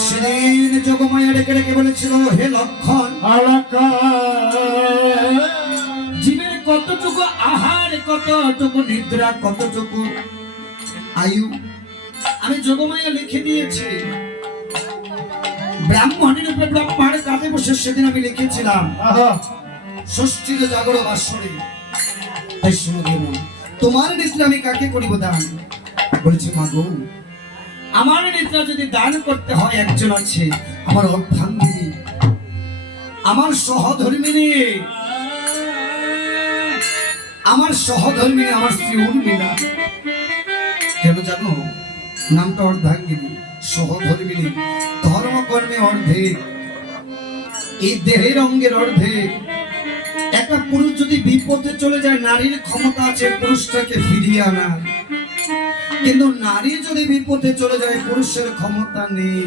সেদিন যোগমায়া ডেকে ডেকে বলেছিল হে লক্ষণ, জীবের কতটুকু আহার, কতটুকু নিদ্রা, কতটুকু আয়ু আমি যোগমায়া লিখে দিয়েছি। ব্রাহ্মণের উপরে ব্রহ্মার কাঁধে বসে সেদিন আমি লিখেছিলাম ষষ্ঠীর জাগর বাসরে। তাই শুনে দেব তোমার নিদ্রা আমি কাকে করিব দান? বলেছি মা গো, আমার নিদ্রা যদি দান করতে হয় একজন আছে, আমার অর্ধাঙ্গিনী, আমার সহধর্মিনী, আমার সহধর্মিনী, আমার স্ত্রী উর্মিলা। কেন জানো? নামটা অর্ধাঙ্গিনী, সহধর্মিনী, ধর্মকর্মে অর্ধেক, এই দেহের অঙ্গের অর্ধেক। একটা পুরুষ যদি বিপদে চলে যায়, নারীর ক্ষমতা আছে পুরুষটাকে ফিরিয়ে আনার, কিন্তু নারী যদি বিপদে চলে যায় পুরুষের ক্ষমতা নেই।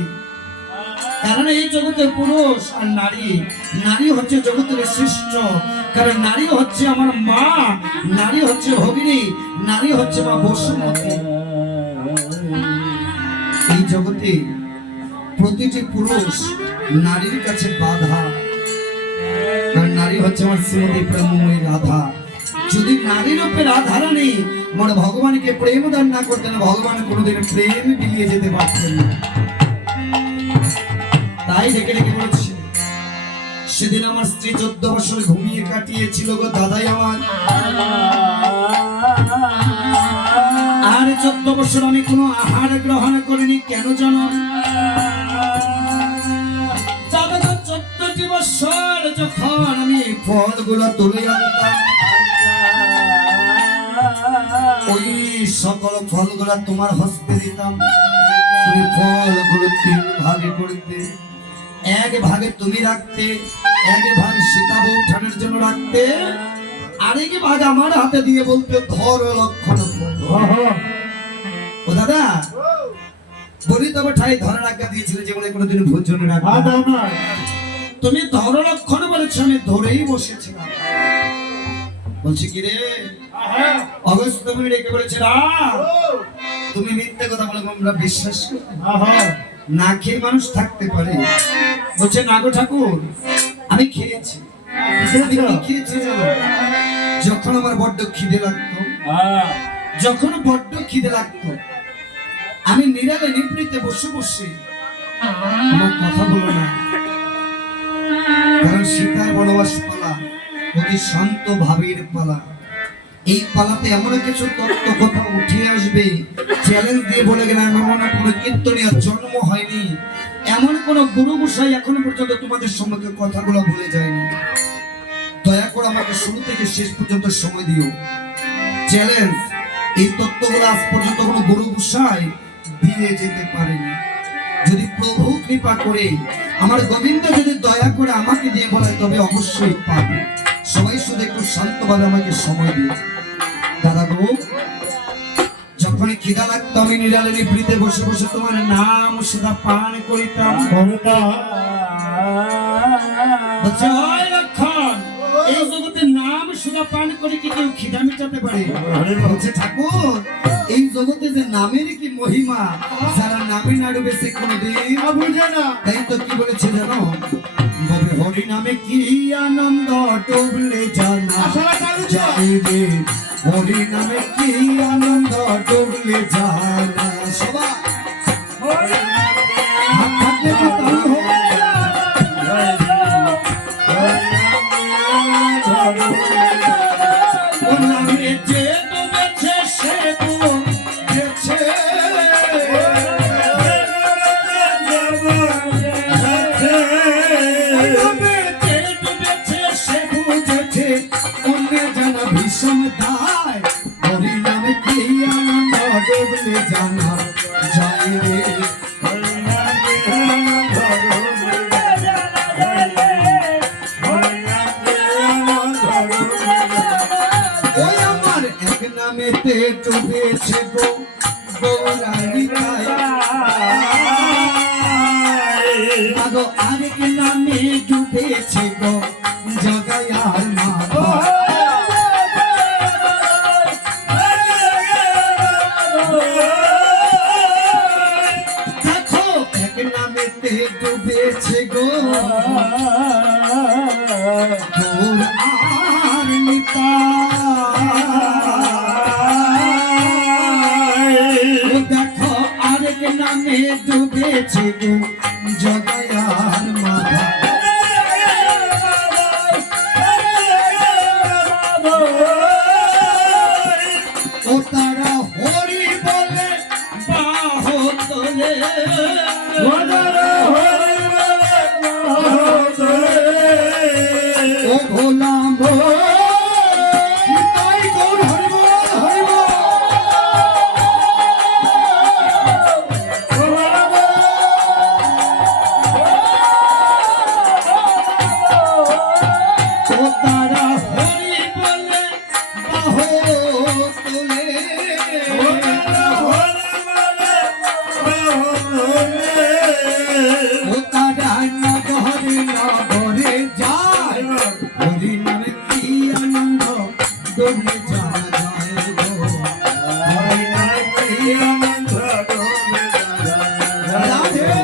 কারণ এই জগতে পুরুষ আর নারী, নারী হচ্ছে জগতের শ্রেষ্ঠ। কারণ নারী হচ্ছে আমার মা, নারী হচ্ছে ভগিনী, নারী হচ্ছে মা বসুমতী। এই জগতে প্রতিটি পুরুষ নারীর কাছে বাধা, কারণ নারী হচ্ছে আমার শ্রীমতী প্রেমময়ী রাধা। যদি নারীর উপরে রাধা রানী মানে ভগবানকে প্রেম দান না করতেন, ভগবান কোনোদিন প্রেম বিলিয়ে যেতে পারতেন না। তাই ডেকে ডেকে বলছি সেদিন আমার স্ত্রী 14 বছর ঘুমিয়ে কাটিয়েছিল গো দাদাই আমার। আর 14 বছর আমি কোনো আহার গ্রহণ করিনি। কেন জানো? দাদা 14টি বছর যখন আমি ফলগুলো তুলে আনতাম, ওই সকল ফলগুলো তোমার হস্তে দিতাম। তুমি ফলগুলো 3 ভাগে করতে, 1 ভাগে তুমি রাখতে, 1 ভাগ সীতা বৌঠানের জন্য রাখতে, আরেক ভাগ আমার হাতে দিয়ে বলতে ধর লক্ষণ। ও দাদা বলি তবে ঠাই ধরার আজ্ঞা দিয়েছিল যে বলে কোনোদিন ভোজন রাখা। তুমি ধর লক্ষণ বলেছ, আমি ধরেই বসেছিলাম। বলছি কি রে অগস্ট, তুমি ডেকে বলেছে তুমি মিথ্যে কথা বলে আমরা বিশ্বাস করি? না খেয়ে মানুষ থাকতে পারে? বলছে না গো ঠাকুর, আমি খেয়েছি। খেয়েছি জানো? যখন আমার বড্ড খিদে লাগতো, যখন বড্ড খিদে লাগতো, আমি নিরালে নিবৃতে বসে বসে, আমার কথা বলো না, কারণ সীতার বনবাস পালা অতি শান্ত ভাবের পালা। এই পালাতে এমন কিছু তত্ত্ব কথা উঠে আসবে, চ্যালেঞ্জ দিয়ে বলে গেলে এমন কোনো কীর্তনীয় জন্ম হয়নি, এমন কোন গুরু গোসাই এখনো পর্যন্ত তোমাদের সম্মুখে কথাগুলো বলে যায়নি। দয়া করে আমাকে শুরু থেকে শেষ পর্যন্ত সময় দিও। চ্যালেঞ্জ, এই তত্ত্বগুলো আজ পর্যন্ত কোনো গুরু গোসাই দিয়ে যেতে পারেনি। যদি প্রভু কৃপা করে, আমার গোবিন্দ যদি দয়া করে আমাকে দিয়ে বলায়, তবে অবশ্যই পাবে। সবাই শুধু একটু শান্তভাবে আমাকে সময় দিও। দাদা গো, যখনই খিদা লাগতো আমি নিরালে নিবৃতে বসে বসে তোমার নাম সুধা পান করিতাম। লক্ষণ সুধা পান করে কি কেউ খিদা মিটাতে পারে? হরি বল। বলছে ঠাকুর, এই জগতে যে নামের কি মহিমা, যারা নামে না ডুবে সে কোনোদিন বুঝে না। তাই তো কি বলেছে জানো, বলে হরি নামে কি আনন্দ ডুবলে জানা যায় রে, হরি নামে কি আনন্দ ডুবলে জানা। সবাই হাত থাকলে তো তাই হবে। ও নামে যে ডুবেছে সে ডুবেছে, নামে যে ডুবেছে সে বুঝেছে, অন্যে জানা ভীষণ দায়, হরি নামে কি আনন্দ ডুবলে জানা যায় রে। ওই আমার এক নামেতে ডুবেছে গো গৌরাঙ্গী তাই, আগো আরেক নামে ডুবেছে গো জগায়ার মাতা। দেখো এক নামেতে ডুবেছে গো গৌর আর নিতাই, দেখো আরেক নামে ডুবেছে গো জগায়ার মাতা। ও তারা হরি বলে বাহ তোলে, ও ভোলাম নিতাই গৌর হরি বল, হরি বল। ও তারা হরি বলে বাহ তোলে, ও তারা নগরে নগরে যায়, হরি নামে কি আনন্দ ডুবলে জানা যায় গো, হরি নামে কি আনন্দ ডুবলে জানা যায়।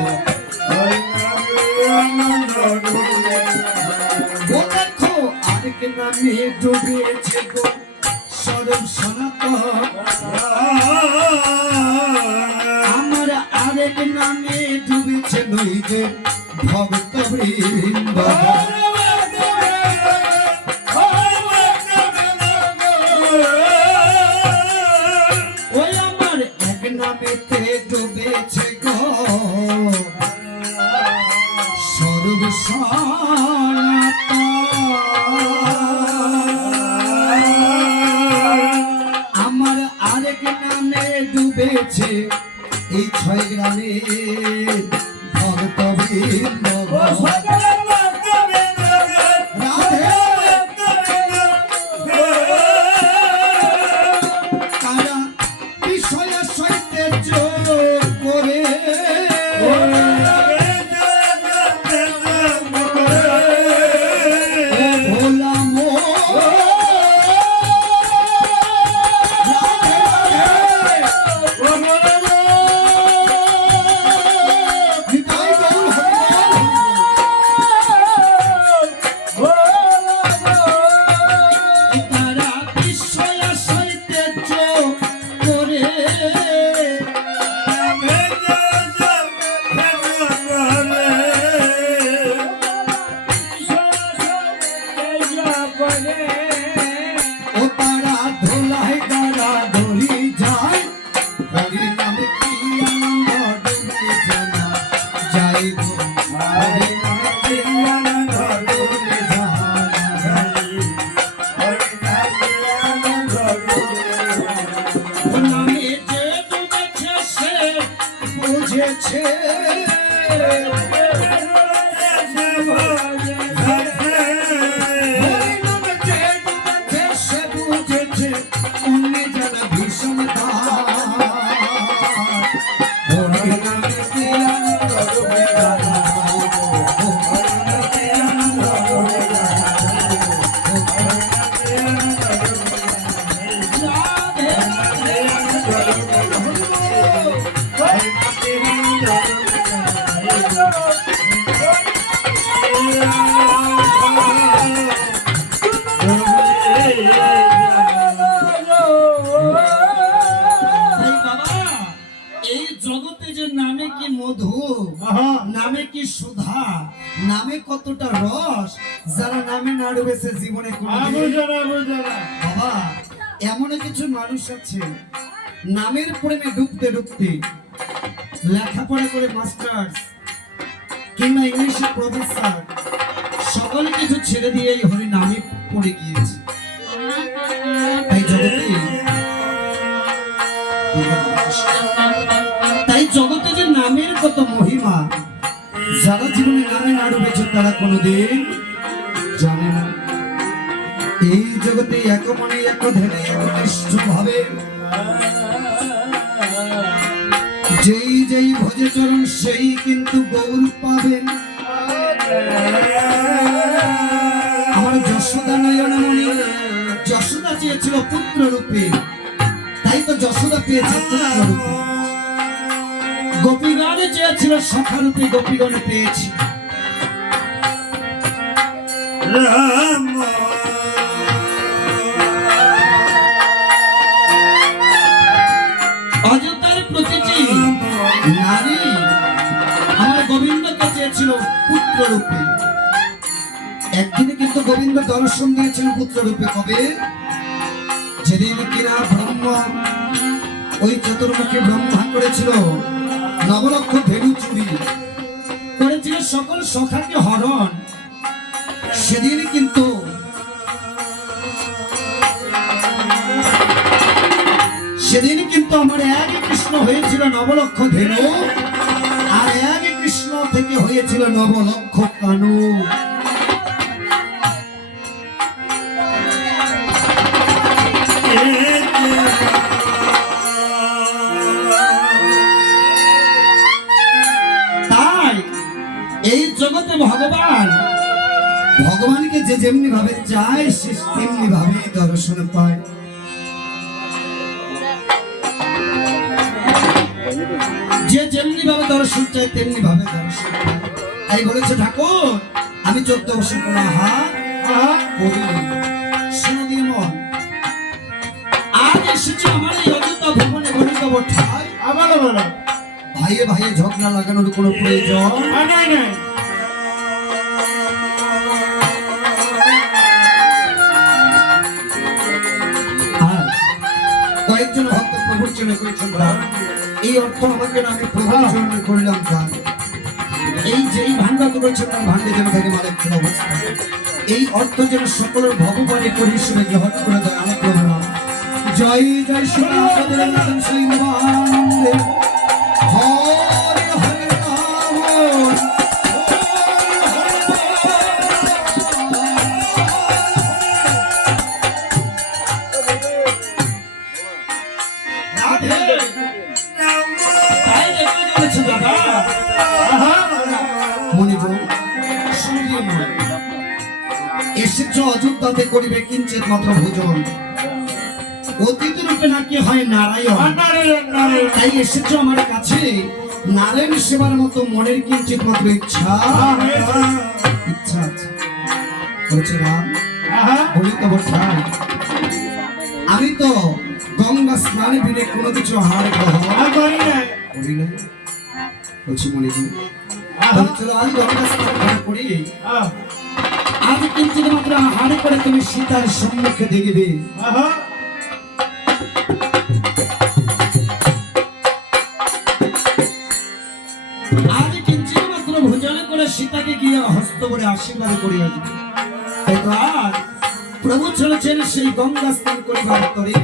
ও দেখো আরেক নামে ডুবেছে গো স্বরূপ সনাতন, আমার আরেক নামে ডুবেছে নইতে ভক্ত বৃন্দ। ওই আমার এক নামেতে ডুবেছে গো স্বরূপ সনাতন, আমার আরেক নামে ডুবেছে এই 6 গ্রামে ভক্ত বৃন্দ। তারা বিষয় সইতে যোগ করে, ভোলাম নিতাই গৌর হরি বল। তারা বিষয় সইতে যোগ করে, ও তারা ধোলাই দ্বারা ধরি যায়, হরি নামে কি আনন্দ ডুবলে জানা যায় গো, হরি নামে কি আনন্দ ডুবলে জানা যায়। ও নামে যে ডুবেছে সে বুঝেছে, হরি নামে যে ডুবেছে সে বুঝেছে, অন্যে জানা ভীষণ দায়, হরি নামে কি আনন্দ ডুবলে জানা যায় গো, হরি নামে কি আনন্দ ডুবলে জানা যায় গো, হরি নামে কি নামে কি সুধা, নামে কতটা রস, যারা নামে না ডুবেছে জীবনে কোনোদিন। বাবা, এমন কিছু মানুষ আছে নামের প্রেমে ডুবতে ডুবতে লেখাপড়া করে মাস্টার্স কিংবা ইংলিশের প্রফেসর সকল কিছু ছেড়ে দিয়ে এই হরি নামে পড়ে গিয়েছে। তাই জগতে যে নামের কত মহিমা, যারা জীবনে নামে না ডুবেছে তারা কোনোদিন জানে না। এই জগতে এক মনে এক ধ্যানে একনিষ্ঠ ভাবে যেই যেই ভজে চরণ সেই কিন্তু গৌর পাবেন। আমার যশোদা নয়নমণি, যশোদা চেয়েছিল পুত্র রূপে, তাই তো যশোদা পেয়েছে পুত্র রূপে। গোপীগণ চেয়েছিল সখা রূপে, গোপীগণ পেয়েছে। রাম অযোধ্যার প্রতিটি নারী আমার গোবিন্দকে চেয়েছিল পুত্র রূপে। একদিনে কিন্তু গোবিন্দ দর্শন দিয়েছিল পুত্র রূপে। কবে? যেদিন কিনা ব্রহ্মা ওই চতুর্মুখী ব্রহ্মা করেছিল নবলক্ষ ধেনু চুরি করেছিল, সকল সখাকে হরণ। সেদিন কিন্তু আমার এক কৃষ্ণ হয়েছিল নবলক্ষ ধেনু, আর এক কৃষ্ণ থেকে হয়েছিল নবলক্ষ কানু। তাই এই জগতে ভগবানকে যে যেমনি ভাবে চায় সে তেমনি ভাবে দর্শন পায়। যে যেমনি ভাবে দর্শন চায় তেমনি ভাবে দর্শন পায়। তাই বলেছে ঠাকুর, আমি 14 বছর কোনো হাত করিনি। শুনে দিয়ে মন, আজ এসেছে আমার এই অযোধ্যা ভুবনে গণিতব ঠাই। ভাইয়ে ভাইয়ে ঝগড়া লাগানোর কোনো প্রয়োজন নাই। কয়েকজন ভক্ত প্রভুর জন্য করেছেন, এই অর্থ আমাকে না, আমি প্রভুর জন্য করলাম গান। এই যেই ভান্ডা করেছেন তার ভান্ডে যেন থাকে মালিক অবস্থা। এই অর্থ যেন সকলের ভগবানে পরিশ্রমে গ্রহণ করে দেয়। আমি প্রভু জয় জয় সনাতন শ্রীমানন্দে হরে হরে রাম এসেছ অযোধ্যাতে করিবে কিঞ্চিত মাত্র ভোজন, অতিথি রূপে নাকি হয় নারায়ণ। তাই এসেছ আমার কাছে নারায়ণ সেবার মতো মনের কিঞ্চিত মাত্র ইচ্ছা আছে। বলছে রাম, বলি তো ঠাই, আমি তো গঙ্গা স্নানে বিনে কোনো কিছু আহার গ্রহণ করি নাই। বলছি মনিজি, চলো আজ গঙ্গা স্নান করি। আজ কিঞ্চিত মাত্র আহার করে তুমি সীতার সম্মুখে দেখবে। আজ কিঞ্চিত মাত্র ভোজন করে সীতাকে গিয়ে হস্ত করে আশীর্বাদ করিয়া দিবে। আর প্রভু চলেছেন সেই গঙ্গা স্নান করিবার তরে,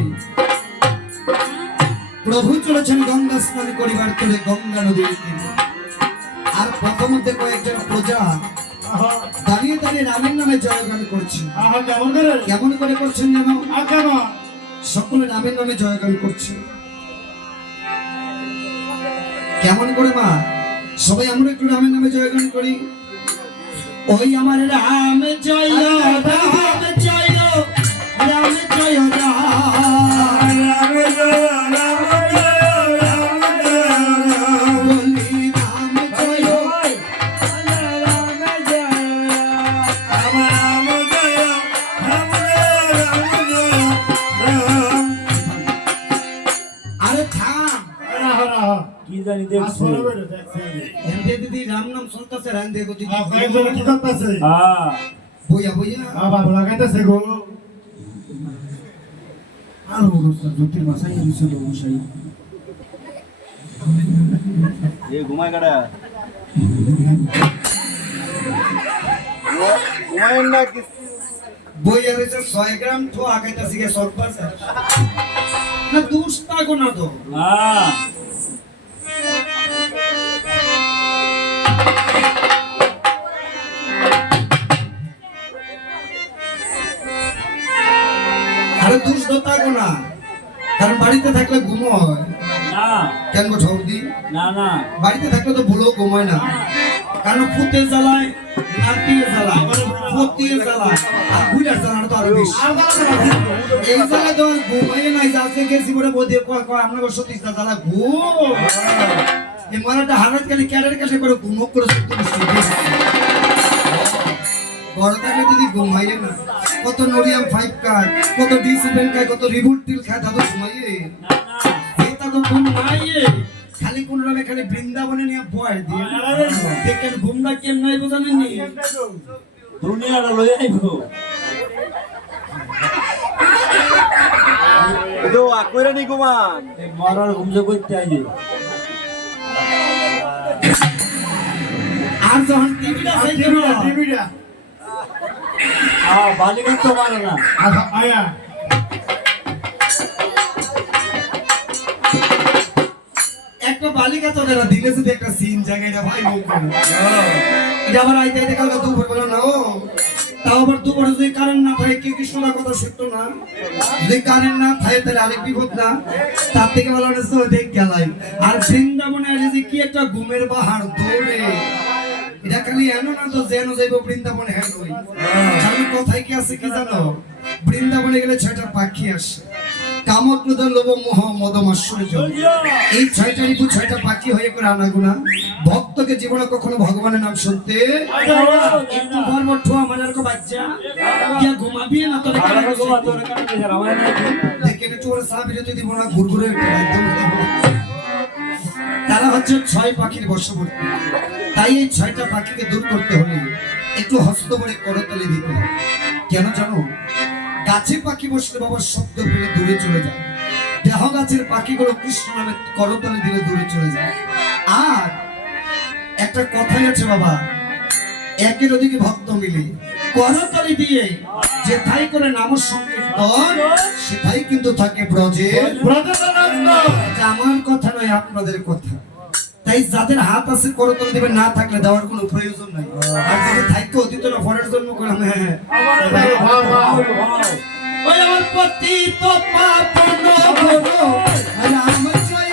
প্রভু চলেছেন গঙ্গা স্নান করিবার তরে গঙ্গা নদীর তীরে। আর প্রথমতে কয়েকজন প্রজা দাঁড়িয়ে দাঁড়িয়ে রামের নামে জয়গান করছেন। কেমন করে করছেন যেন? সকলে রামের নামে জয়গান করছে। কেমন করে মা? সবাই আমরা একটু রামের নামে জয়গান করি। ওই আমার রাম জয় রাম জয় রাম জয় যদি রাম নাম শুনতেছে রান দিয়ে গতি কি করতেছে বইয়া বইয়া বাবু লাগাইতেছে গো আর অবস্থা জ্যোতির মাসাই এসেছিল মশাই ये घुमाए कड़ा घुमाए ना किस বইয়া রয়েছে 6 গ্রাম তো আগাইতাছি গে সরপার না দুষ্টা গোনা তো আরে দুষ্টা গোনা কারণ বাড়িতে থাকলে ঘুম হয় না কেন গো ঠৌদি না না বাড়িতে থাকলে তো ভুলেও ঘুমায় না কারণ ফুতে জ্বালায় নাতিয়ে জ্বালায় ফুতিয়ে জ্বালায় আর বুড়ার জ্বালানো তো আরো বেশি এই জ্বালায় তো ঘুমাইয়ে নাই যাচ্ছে গেছি বলে বোধে আপনার সতীশটা জ্বালা ঘুম এই মারাটা হারাত খালি ক্যারের কাছে করে ঘুমক করে সত্যি বড় থাকলে দিদি ঘুমাইয়ে না কত নরিয়াম 5 কার্ড কত ডিসিপ্লিন খায় কত রিভুলটিল খায় দাদু ঘুমাইয়ে এটা তো ঘুম নাই খালি কোন রকমে খালি বৃন্দাবনে নিয়ে বয় দিয়ে দেখেন ঘুমটা কেম নাই বোঝালেন নি দুনিয়াটা লই আইবো तो आकुरे नहीं घुमान মরার ঘুমজো করতে আইবে আর যখন টিভিটা চাই দেব টিভিটা বালিকা তো মারে না আয়া একটা বালিকা তো যারা দিলে যদি একটা সিন জায়গাটা ভাই মুখ করে এটা আবার আইতে আইতে কালকে দুপুর বেলা না ও তাও আবার দুপুরে যদি কারেন্ট না থাকে কি কৃষ্ণদার কথা সত্য না যদি কারেন্ট না থাকে তাহলে আরেক বিপদ না তার থেকে ভালো হচ্ছে দেখ গেলাই আর বৃন্দাবনে যদি কি একটা ঘুমের বাহার দৌড়ে এটা খালি এনো না তো যেন যাইব বৃন্দাবনে হেন হই কারণ কথায় কি আছে কি জানো বৃন্দাবনে গেলে 6টা পাখি আসে কামক ক্রোধ লোভ মোহ মদ মাৎসর্য এই 6টা রিপু 6টা পাখি হয়ে করে আনাগুনা ভক্তকে জীবনে কখনো ভগবানের নাম শুনতে একটু বর্বঠ আমার আর কো বাচ্চা কি ঘুমাবি না তোরে কেন ঘুমা তোর কানে বেজার আমার না দেখে নে তোর সাহ বিরতি দিব না ঘুরঘুরে একদম তারা হচ্ছে 6 পাখির বশবর্তী তাই এই 6টা পাখিকে দূর করতে হলে একটু হস্ত করে করতলে দিতে হবে কেন জানো গাছে পাখি বসলে বাবার শব্দ পেলে দূরে চলে যায় দেহ গাছের পাখিগুলো কৃষ্ণ নামে করতলে দিলে দূরে চলে যায় আর একটা কথাই আছে বাবা একের অধিকে ভক্ত মিলে করতলে দিয়ে যে ঠাই করে নাম সংকীর্তন সেটাই কিন্তু থাকে ব্রজে এটা আমার কথা নয় আপনাদের কথা তাই যাদের হাত আছে করতলে দিবে না থাকলে দেওয়ার কোনো প্রয়োজন নাই আর যদি থাকতে অতীত না ফরের জন্য করলাম হ্যাঁ ওই আমার পতি তো পাপন গো রাম জয়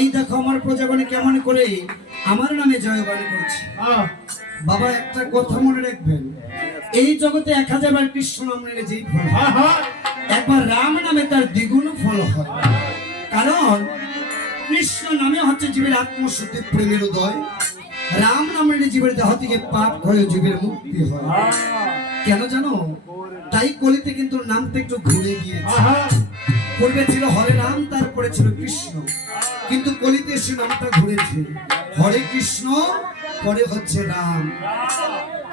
এই দেখো আমার প্রজাগণে কেমন করে আমার নামে জয়গান করছে বাবা একটা কথা মনে রাখবেন এই জগতে 1000 বার কৃষ্ণ নাম নিলে যেই ফল হয়, আহা একবার রাম নামে তার দ্বিগুণ ফল হয়। কারণ কৃষ্ণ নামে হচ্ছে জীবের আত্মশুদ্ধি, প্রেমের উদয়। রাম নাম নিলে জীবের দেহ থেকে পাপ হয়ে জীবের মুক্তি হয়। কেন জানো? তাই কলিতে কিন্তু নামটা একটু ঘুরে গিয়েছে। আহা পূর্বে ছিল হরে নাম, তারপরে ছিল কৃষ্ণ, কিন্তু কলিতে সে নামটা ঘুরেছে। হরে কৃষ্ণ, পরে হচ্ছে রাম,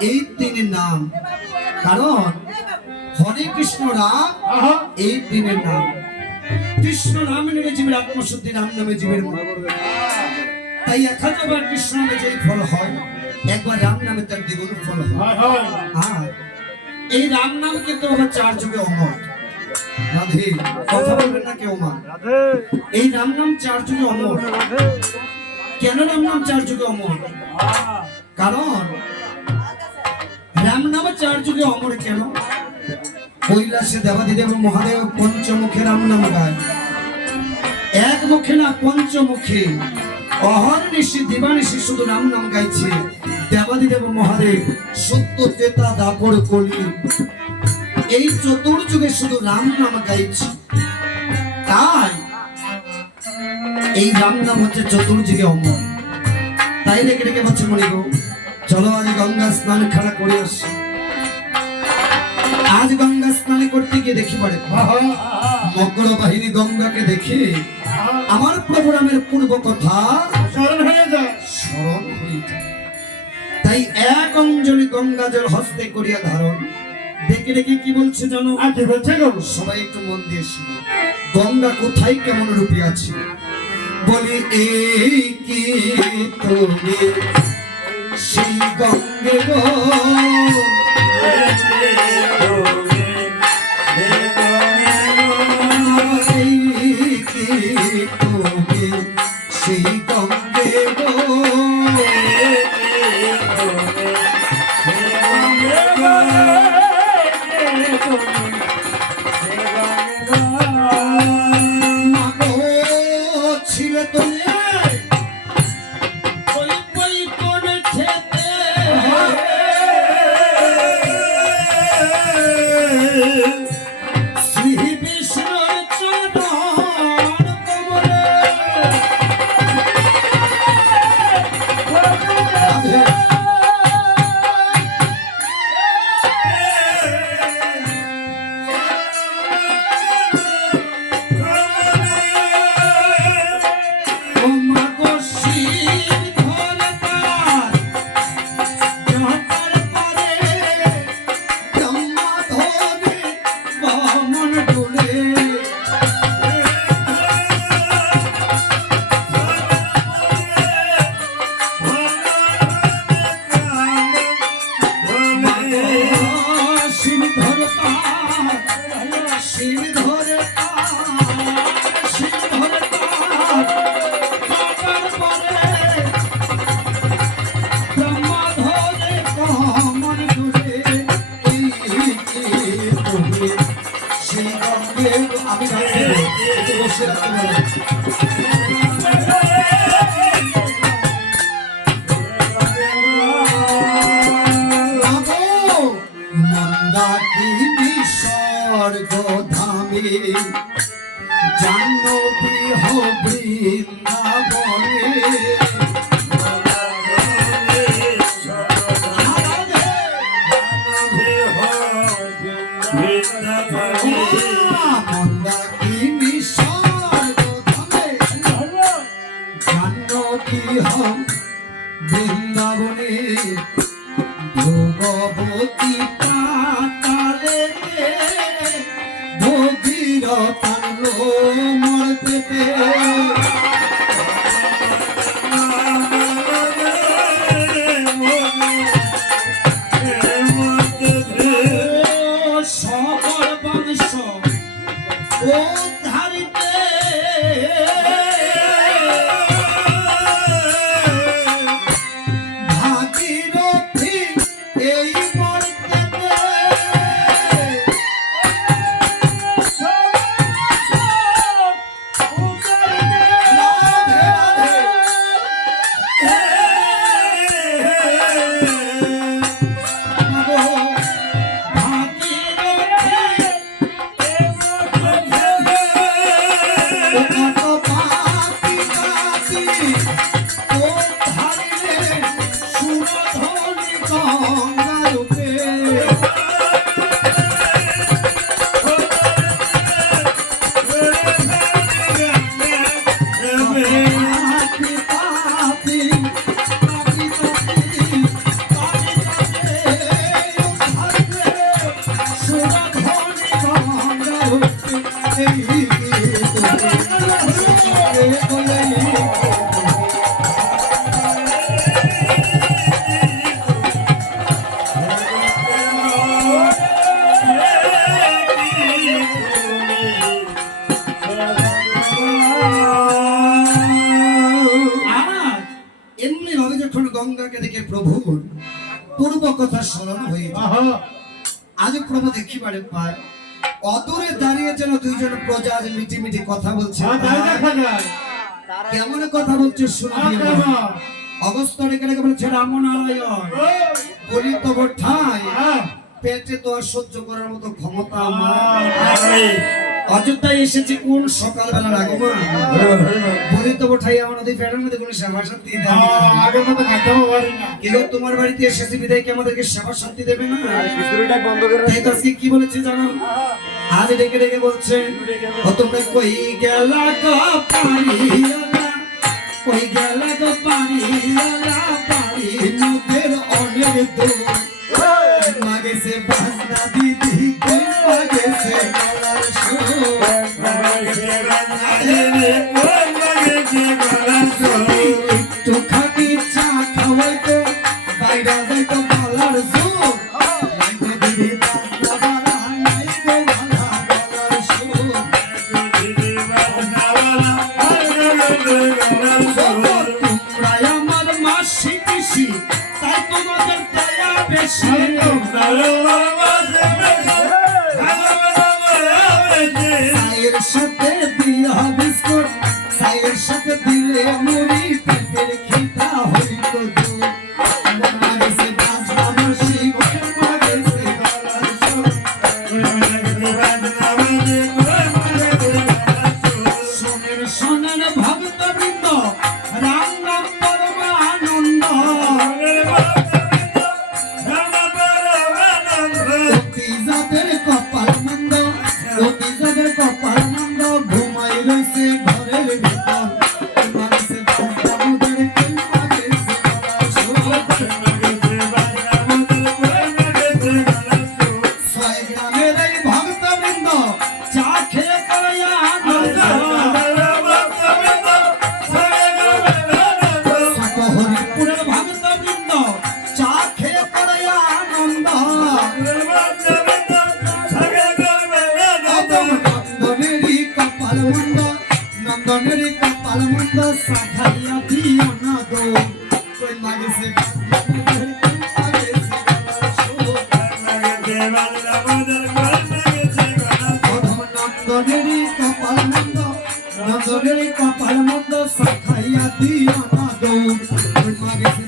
এই 3 নাম। কারণ হরে কৃষ্ণ রাম আহা এই 3 নাম। কৃষ্ণ নামে নিলে জীবের আত্মশুদ্ধি, রাম নামে জীবের মুক্তি। তাই 1000 বার কৃষ্ণ নামে যেই ফল হয়, একবার রাম নামে তার দ্বিগুণ ফল হয়। হয় হয় আর এই রাম নাম কিন্তু হলো 4 যুগে অমর। রাধে, কথা বলবেন না কেউ মা। এই রাম নাম 4 যুগে অমর। কেন রাম নাম 4 যুগে অমর? কারণ রাম নাম 4 যুগে অমর কেন? কৈলাসে দেবাদিদেব মহাদেব পঞ্চমুখে রাম নাম গায়। এক মুখে না, পঞ্চমুখে অহর্নিশি দিবানিশি শুধু রাম নাম গাইছে দেবাদিদেব মহাদেব। সত্য, ত্রেতা, দাপর, কলি, এই চতুর্যুগে শুধু রাম নাম গাইছে। তাই এই রাম নাম হচ্ছে চতুর্যুগে অমর। তাই রেখে রেখে বলছে মনে গো, চলো আজ গঙ্গা স্নান খেলা করে আসি। আজ গঙ্গা স্নান করতে গিয়ে দেখি পড়ে মকর বাহিনী গঙ্গাকে দেখে আমার প্রভু রামের পূর্ব কথা স্মরণ হয়ে যায়। স্মরণ হয়ে যায়। তাই এক অঞ্জলি গঙ্গা জল হস্তে করিয়া ধারণ। দেখে দেখে কি বলছে জানো? আর কি বলছে গো? সবাই একটু মন দিয়ে শুনো। গঙ্গা কোথায় কেমন রূপে আছে? বলি এই কি তুমি সেই গঙ্গে গো, এই কি তুমি সেই গঙ্গে গো, মাগো ছিলে তুমি ওই ওই কোন খেতে, শ্রী বিষ্ণুর চরণ কমলে। ও মাগো শিব ধরে তার জটার পরে, ব্রহ্মা ধরে বামন ডোলে। শিব ধরে তার, শিব ধরে তার, শিব ধরে তার জটার পরে, ব্রহ্মা ধরে বামন ডোলে। এই কি তুমি সেই গঙ্গে, আমি গাইতে একটু বসে রাখতে পারি। মন্দাকিনী স্বর্গ ধামে জাহ্নবী বৃন্দাবনে, মন্দাকিনী স্বর্গ ধামে জাহ্নবী বৃন্দাবনে, ভগবতী পাতালে ভগীরথার লোমর পেতে। সকল বংশ উদ্ধারিতে, ভাগীরথী এই মর্তেতে। রাধে রাধে। মাগো এই এমনি ভাবে যখন গঙ্গাকে দেখে প্রভুর পূর্ব কথা স্মরণ হয়ে যায়। আহা আজ প্রভু দেখিবারে পায় অদূরে দাঁড়িয়ে যেন দুইজন প্রজা আজ মিটি মিটি কথা বলছে। তাই দেখা যায় কেমন কথা বলছে শুনি কেমন? অগস্ত রেখে রেখে বলছে রামনারায়ণ বলি তব ঠাই পেটে তো আর সহ্য করার মতো ক্ষমতা আমার। অযোধ্যায় এসেছি কোন সকালবেলার আগমন বলি তব ঠাই আমার নদী পেটের মধ্যে কোনো সেবা শান্তি দেয় না। আগের মতো খাইতেও পারি না। কেউ তোমার বাড়িতে এসেছি বিদায় কি আমাদেরকে সেবা শান্তি দেবে না? খিচুড়িটা বন্ধ করে তাই তো আজকে কি বলেছে জানো? আজ ডেকে ডেকে বলছে ও তোমরা কই গেলা গো পারিয়ালা, কই গেলা গো পারিয়ালা, পারি নদের অনেক দূর মাগে সে বাজনা দিদি কোন মাগে সে গলার সুর একটু খাটি চা খাওয়াই তো বাইরা যাই তো গলার সুর লাগবে দিদি বাজনা বালা নাই গো বালা গলার সুর তোমরা আমার মাসি পিসি তাই তোমাদের দয়া বেশি চায়ের সাথে দিয়া বিস্কুট চায়ের সাথে দিলে মুড়ি পেটের খিদা হইতো দূর মাগে সে বাজনা মাসি মাগে সে গলার সুর শোনেন শোনেন ভক্তবৃন্দ রাম নাম পরম আনন্দ অতি যাদের কপাল মন্দ অতি যাদের কপাল মন্দ ঘুমাই রইছে ঘরের ভিতর মাগেছে বাজনা মুদের কোন মাগেছে গলার সুর ছয় গ্রামের এই ভক্তবৃন্দ চা খেয়ে করাইয়া আনন্দ হরিপুরের ভক্তবৃন্দ চা খেয়ে করাইয়া আনন্দ নন্দনেরই কপাল মন্দ নন্দনেরই কপাল মন্দ সাখাইয়া দিও না গো কই মাগেছে নন্দনেরই কপাল মন্দ নন্দনেরই কপাল মন্দ সাখাইয়া দিও না গো কই মাগেছে